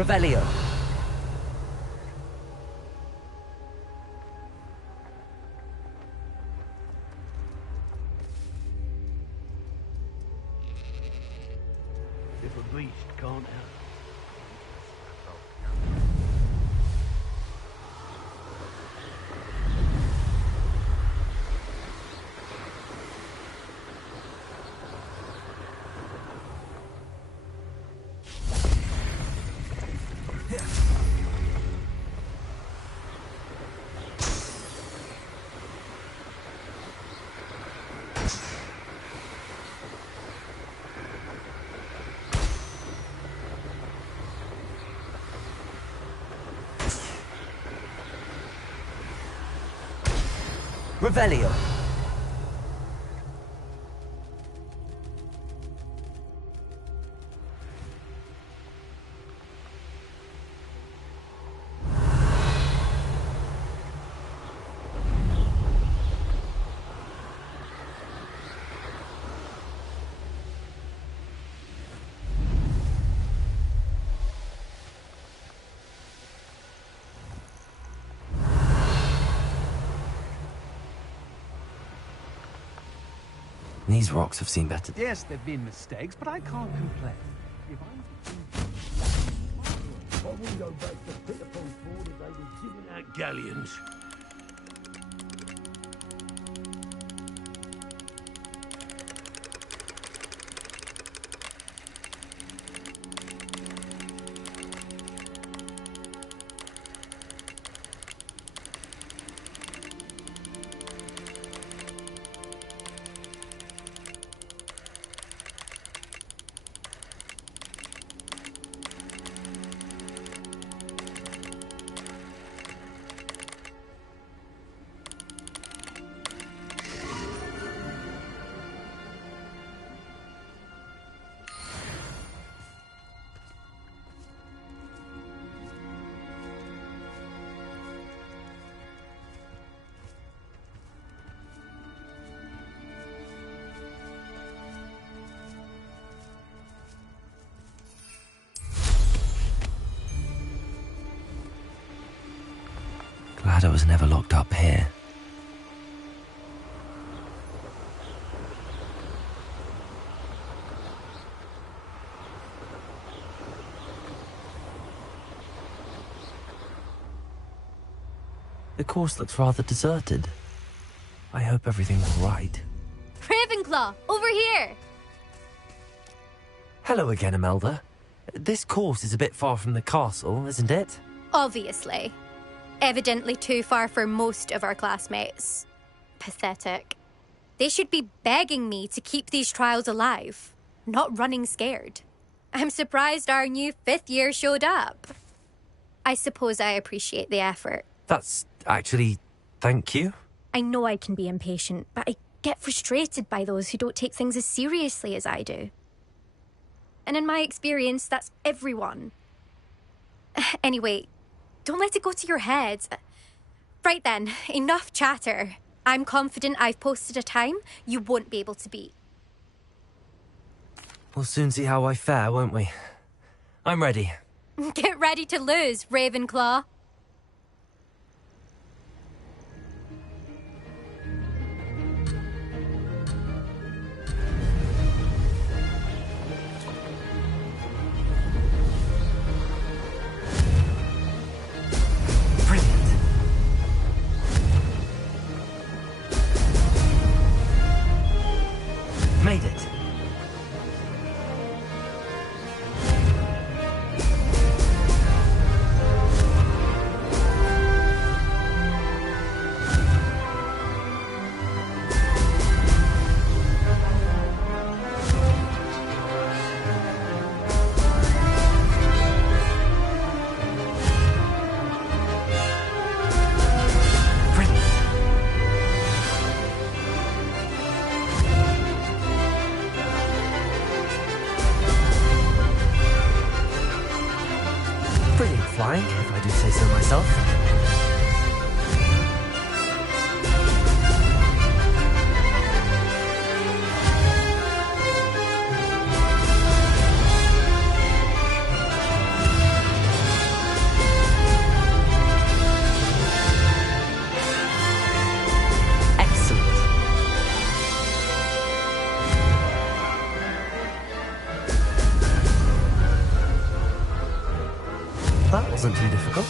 Revelio. If a beast can't help. Revelio. These rocks have seen better. Yes, there've been mistakes, but I can't complain. I wouldn't go back to pitiful ford if they were giving out galleons. Glad I was never locked up here. The course looks rather deserted. I hope everything's all right. Ravenclaw, over here! Hello again, Imelda. This course is a bit far from the castle, isn't it? Obviously. Evidently too far for most of our classmates. Pathetic. They should be begging me to keep these trials alive, not running scared. I'm surprised our new 5th year showed up. I suppose I appreciate the effort. That's actually... thank you. I know I can be impatient, but I get frustrated by those who don't take things as seriously as I do. And in my experience, that's everyone. Anyway, don't let it go to your head. Right then, enough chatter. I'm confident I've posted a time you won't be able to beat. We'll soon see how I fare, won't we? I'm ready. Get ready to lose, Ravenclaw. Made it. wasn't too difficult.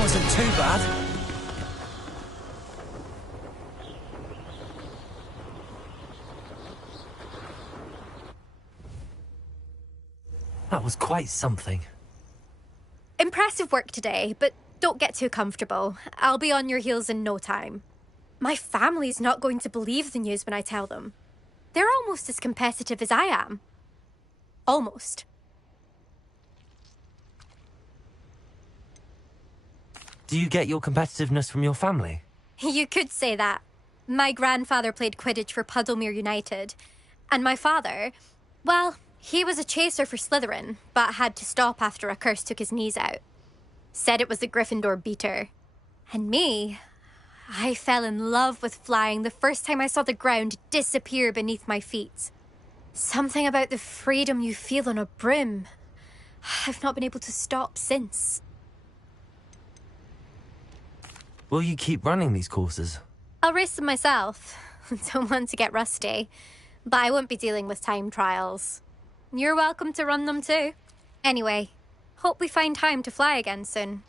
Wasn't too bad. That was quite something. Impressive work today, but don't get too comfortable. I'll be on your heels in no time. My family's not going to believe the news when I tell them. They're almost as competitive as I am. Almost. Do you get your competitiveness from your family? You could say that. My grandfather played Quidditch for Puddlemere United. And my father, well, he was a chaser for Slytherin, but had to stop after a curse took his knees out. Said it was the Gryffindor beater. And me, I fell in love with flying the first time I saw the ground disappear beneath my feet. Something about the freedom you feel on a broom. I've not been able to stop since. Will you keep running these courses? I'll race them myself. Don't want to get rusty. But I won't be dealing with time trials. You're welcome to run them too. Anyway, hope we find time to fly again soon.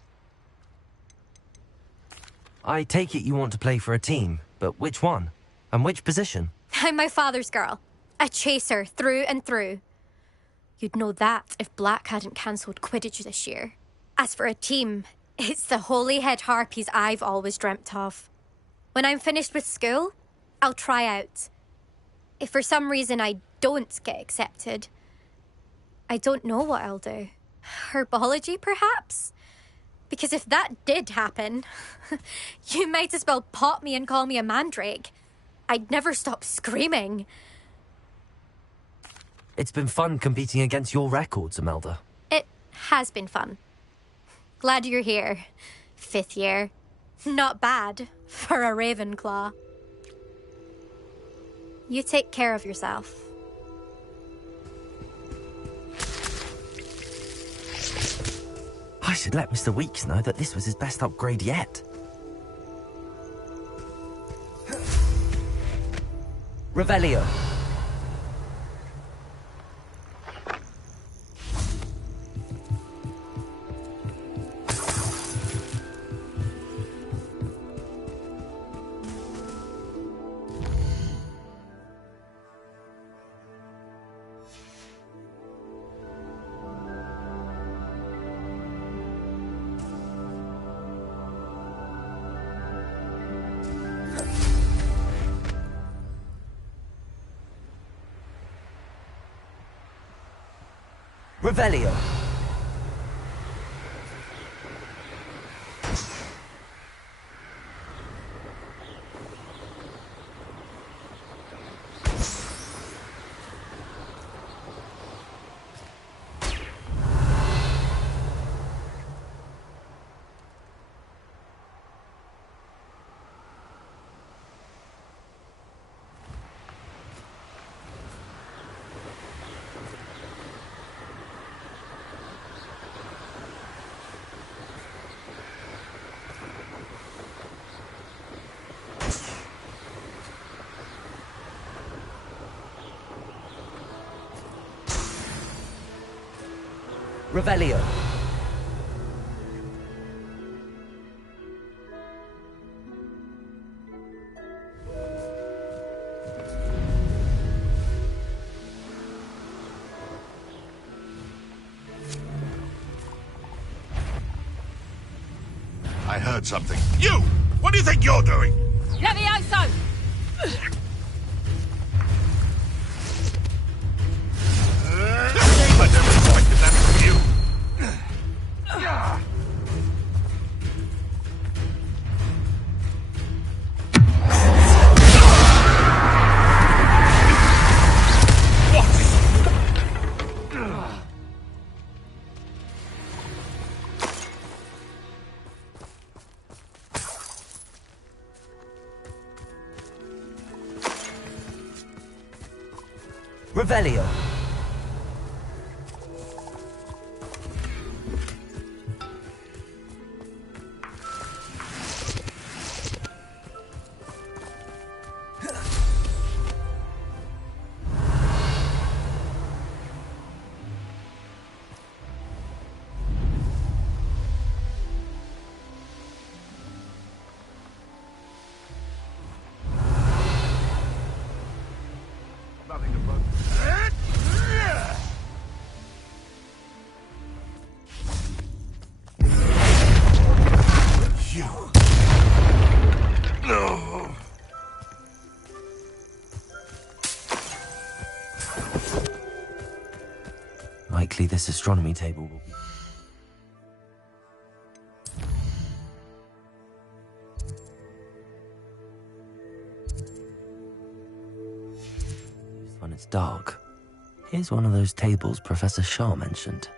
I take it you want to play for a team, but which one? And which position? I'm my father's girl. A chaser through and through. You'd know that if Black hadn't cancelled Quidditch this year. As for a team, it's the Holyhead Harpies I've always dreamt of. When I'm finished with school, I'll try out. If for some reason I don't get accepted, I don't know what I'll do. Herbology, perhaps? Because if that did happen, you might as well pop me and call me a mandrake. I'd never stop screaming. It's been fun competing against your records, Imelda. It has been fun. Glad you're here. 5th year. Not bad for a Ravenclaw. You take care of yourself. I should let Mr. Weeks know that this was his best upgrade yet. Revelio. Revelio. Revelio. at something. You! What do you think you're doing? Levioso! I never expected that from you. Revelio. Nothing to run. You. No. Likely this astronomy table will be... used when it's dark. Here's one of those tables Professor Shaw mentioned.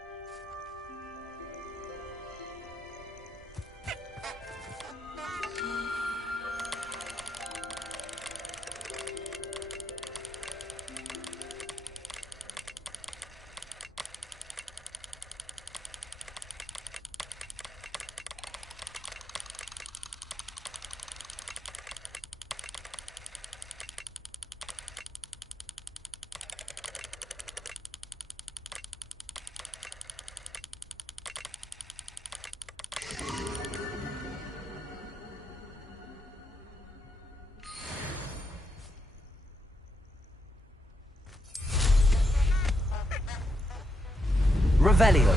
Revelio.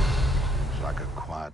It's like a quiet.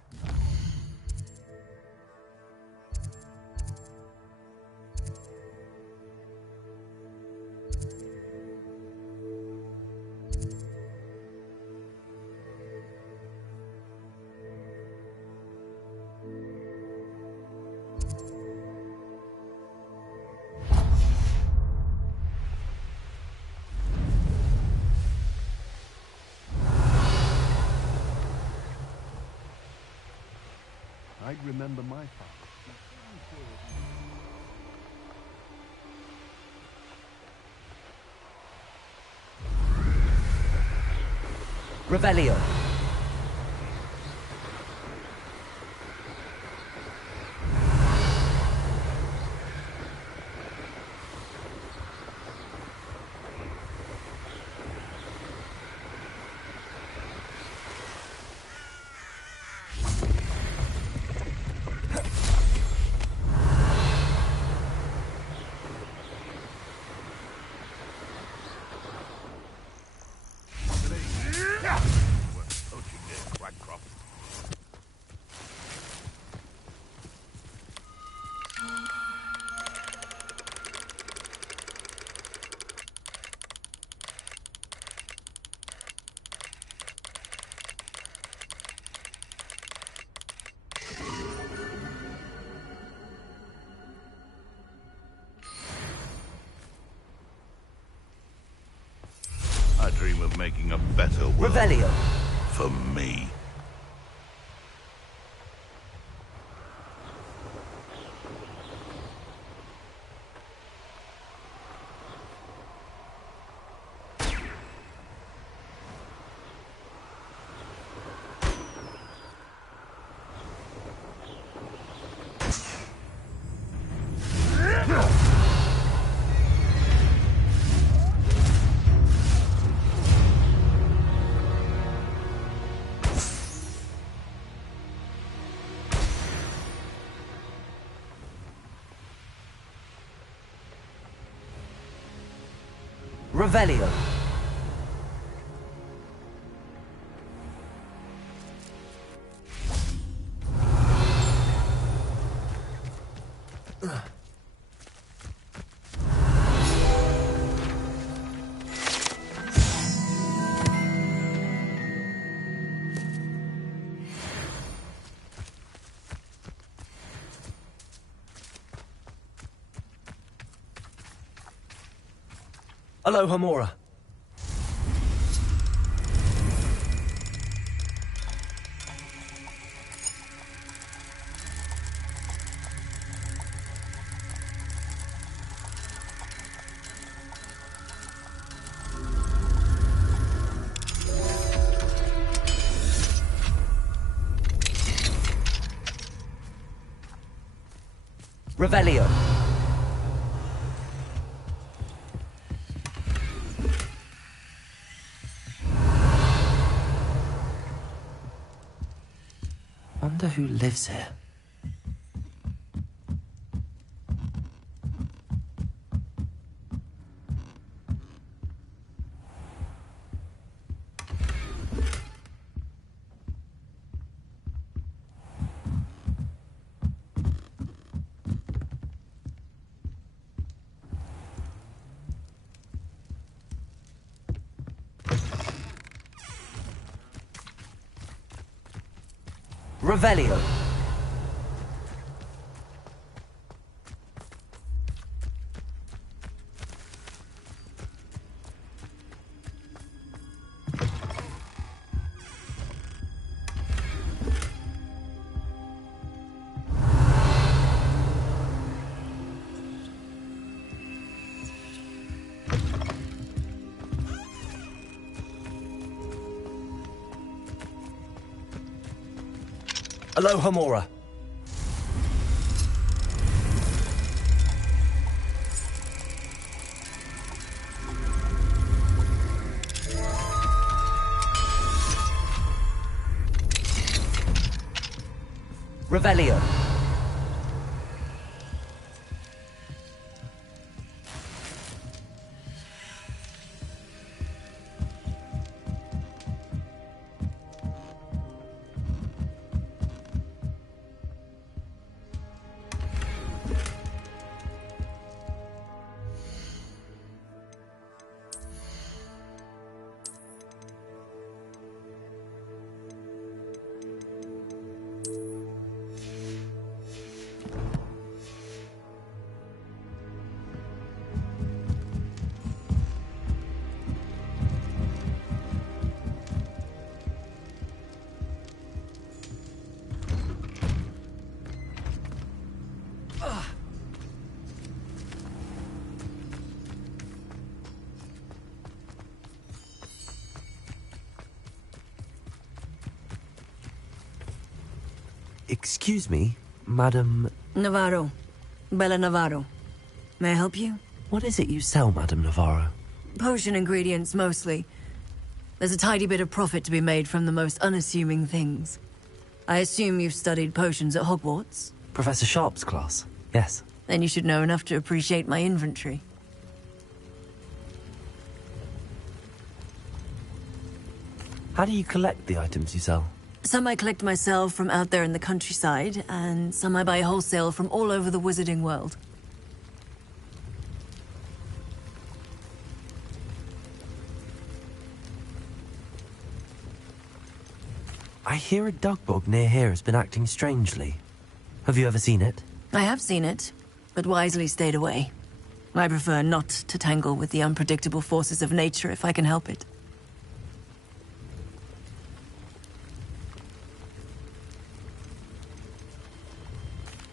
I'd remember my father. Revelio. I dream of making a better world. Revelio. For me. Revelio. Hello, Hamora. Revelio. Wonder who lives here. Revelio. Hello, Hamora. Revelio. Excuse me, Madam... Navarro. Bella Navarro. May I help you? What is it you sell, Madam Navarro? Potion ingredients, mostly. There's a tidy bit of profit to be made from the most unassuming things. I assume you've studied potions at Hogwarts? Professor Sharp's class, yes. Then you should know enough to appreciate my inventory. How do you collect the items you sell? Some I collect myself from out there in the countryside, and some I buy wholesale from all over the wizarding world. I hear a dugbog near here has been acting strangely. Have you ever seen it? I have seen it, but wisely stayed away. I prefer not to tangle with the unpredictable forces of nature if I can help it.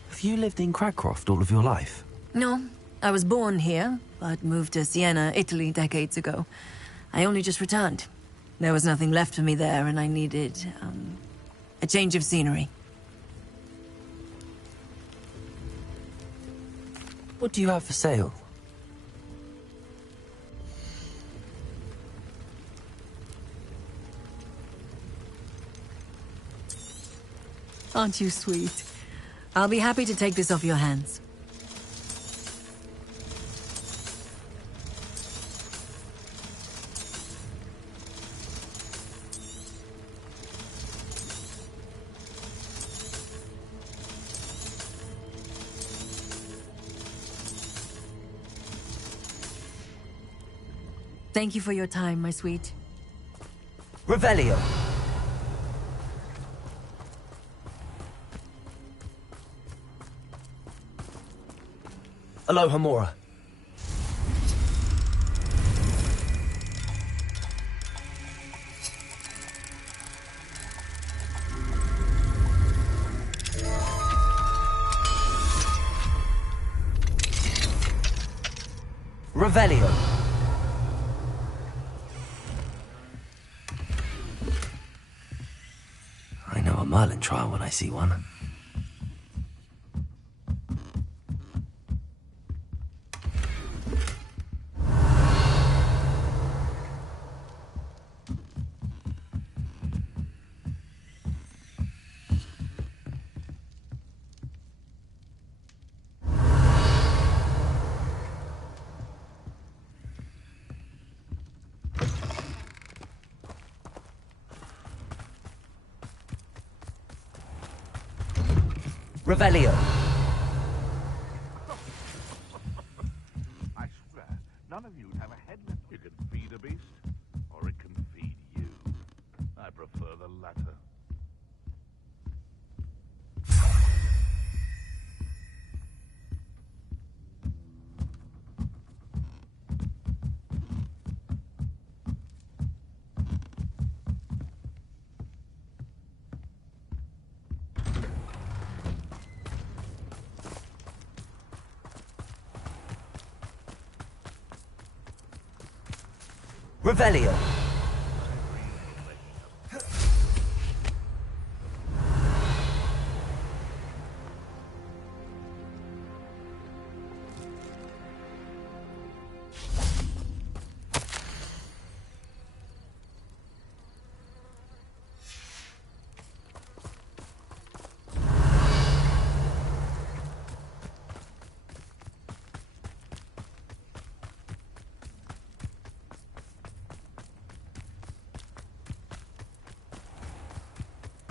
Have you lived in Cragcroft all of your life? No, I was born here, but moved to Siena, Italy decades ago. I only just returned. There was nothing left for me there, and I needed, a change of scenery. What do you have for sale? Aren't you sweet? I'll be happy to take this off your hands. Thank you for your time, my sweet. Revelio. Aloha Mora. Revelio. I know a Merlin trial when I see one. Revelio. I swear, none of you'd have a head left. You can feed a beast, or it can feed you. I prefer the latter. Revelio.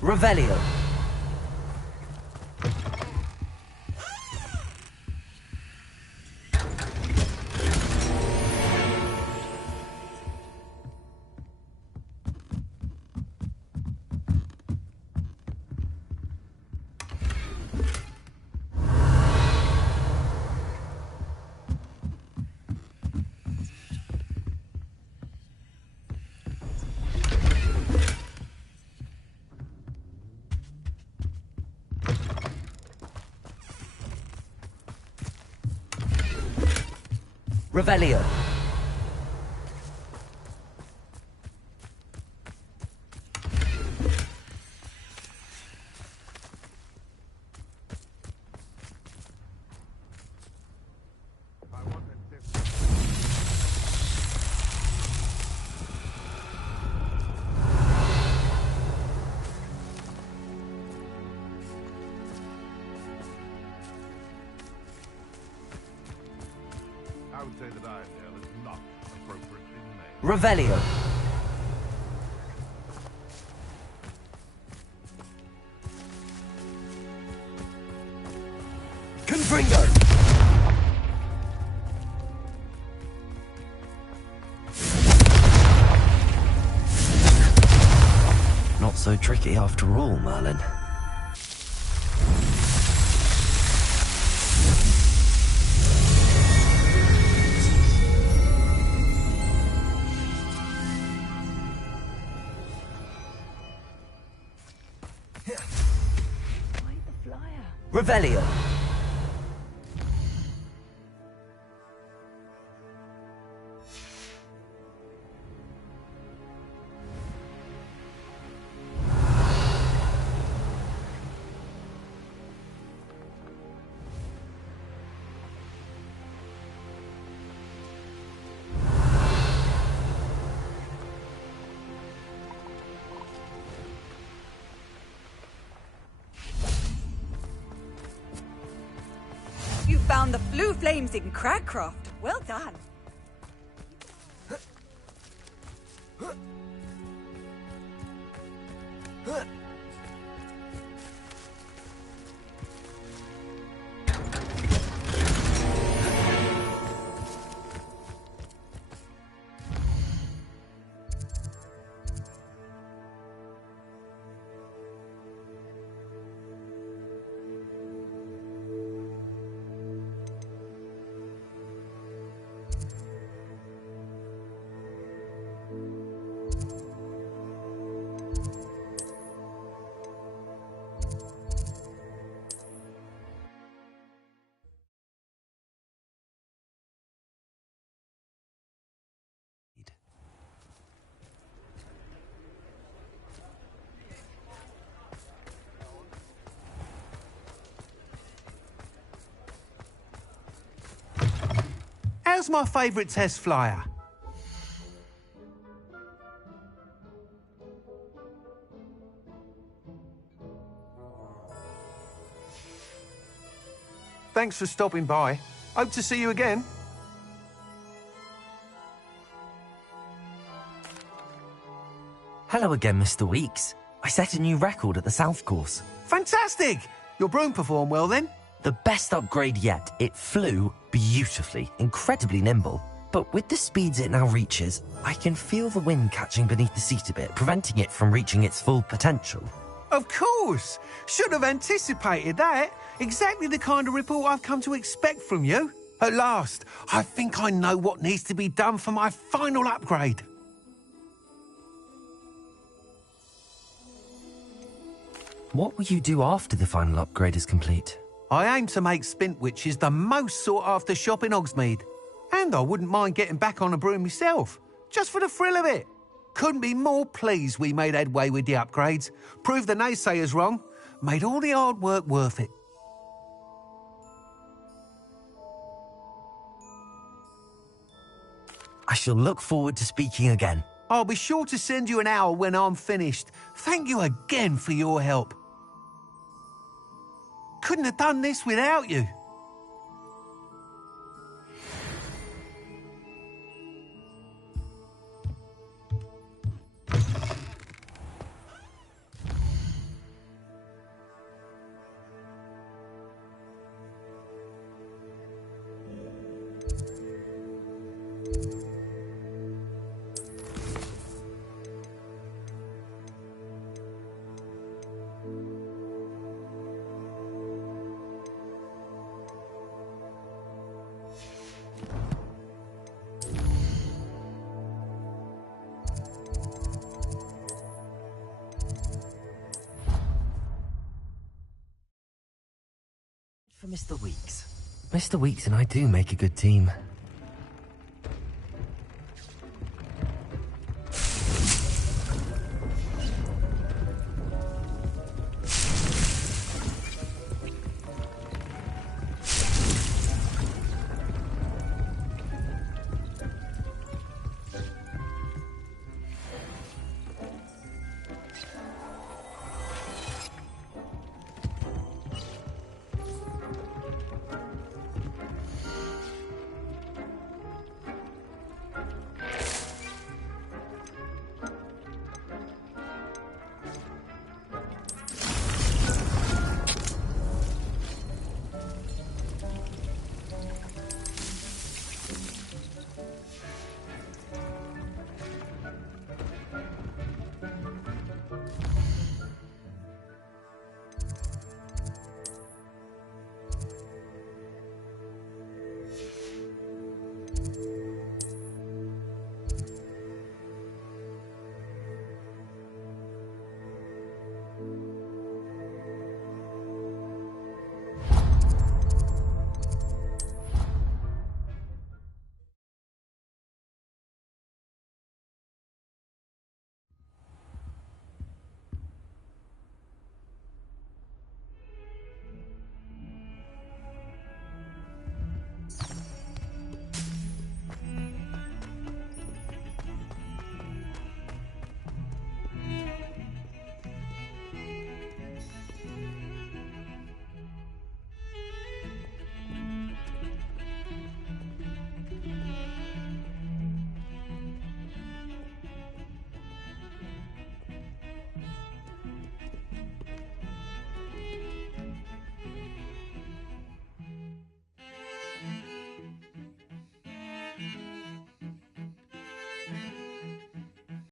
Revelio. Revelio. I would say that Irondale is not appropriately named. Revelio. Confringo. Not so tricky after all, Merlin. Revelio. You found the blue flames in Cragcroft. Well done. How's my favourite test flyer? Thanks for stopping by. Hope to see you again. Hello again, Mr. Weeks. I set a new record at the South Course. Fantastic! Your broom performed well then? The best upgrade yet. It flew beautifully, incredibly nimble. But with the speeds it now reaches, I can feel the wind catching beneath the seat a bit, preventing it from reaching its full potential. Of course! Should have anticipated that. Exactly the kind of report I've come to expect from you. At last, I think I know what needs to be done for my final upgrade. What will you do after the final upgrade is complete? I aim to make Spintwitches the most sought-after shop in Hogsmeade. And I wouldn't mind getting back on a broom myself, just for the thrill of it. Couldn't be more pleased we made headway with the upgrades, proved the naysayers wrong, made all the hard work worth it. I shall look forward to speaking again. I'll be sure to send you an owl when I'm finished. Thank you again for your help. Couldn't have done this without you. For Mr. Weeks. Mr. Weeks and I do make a good team.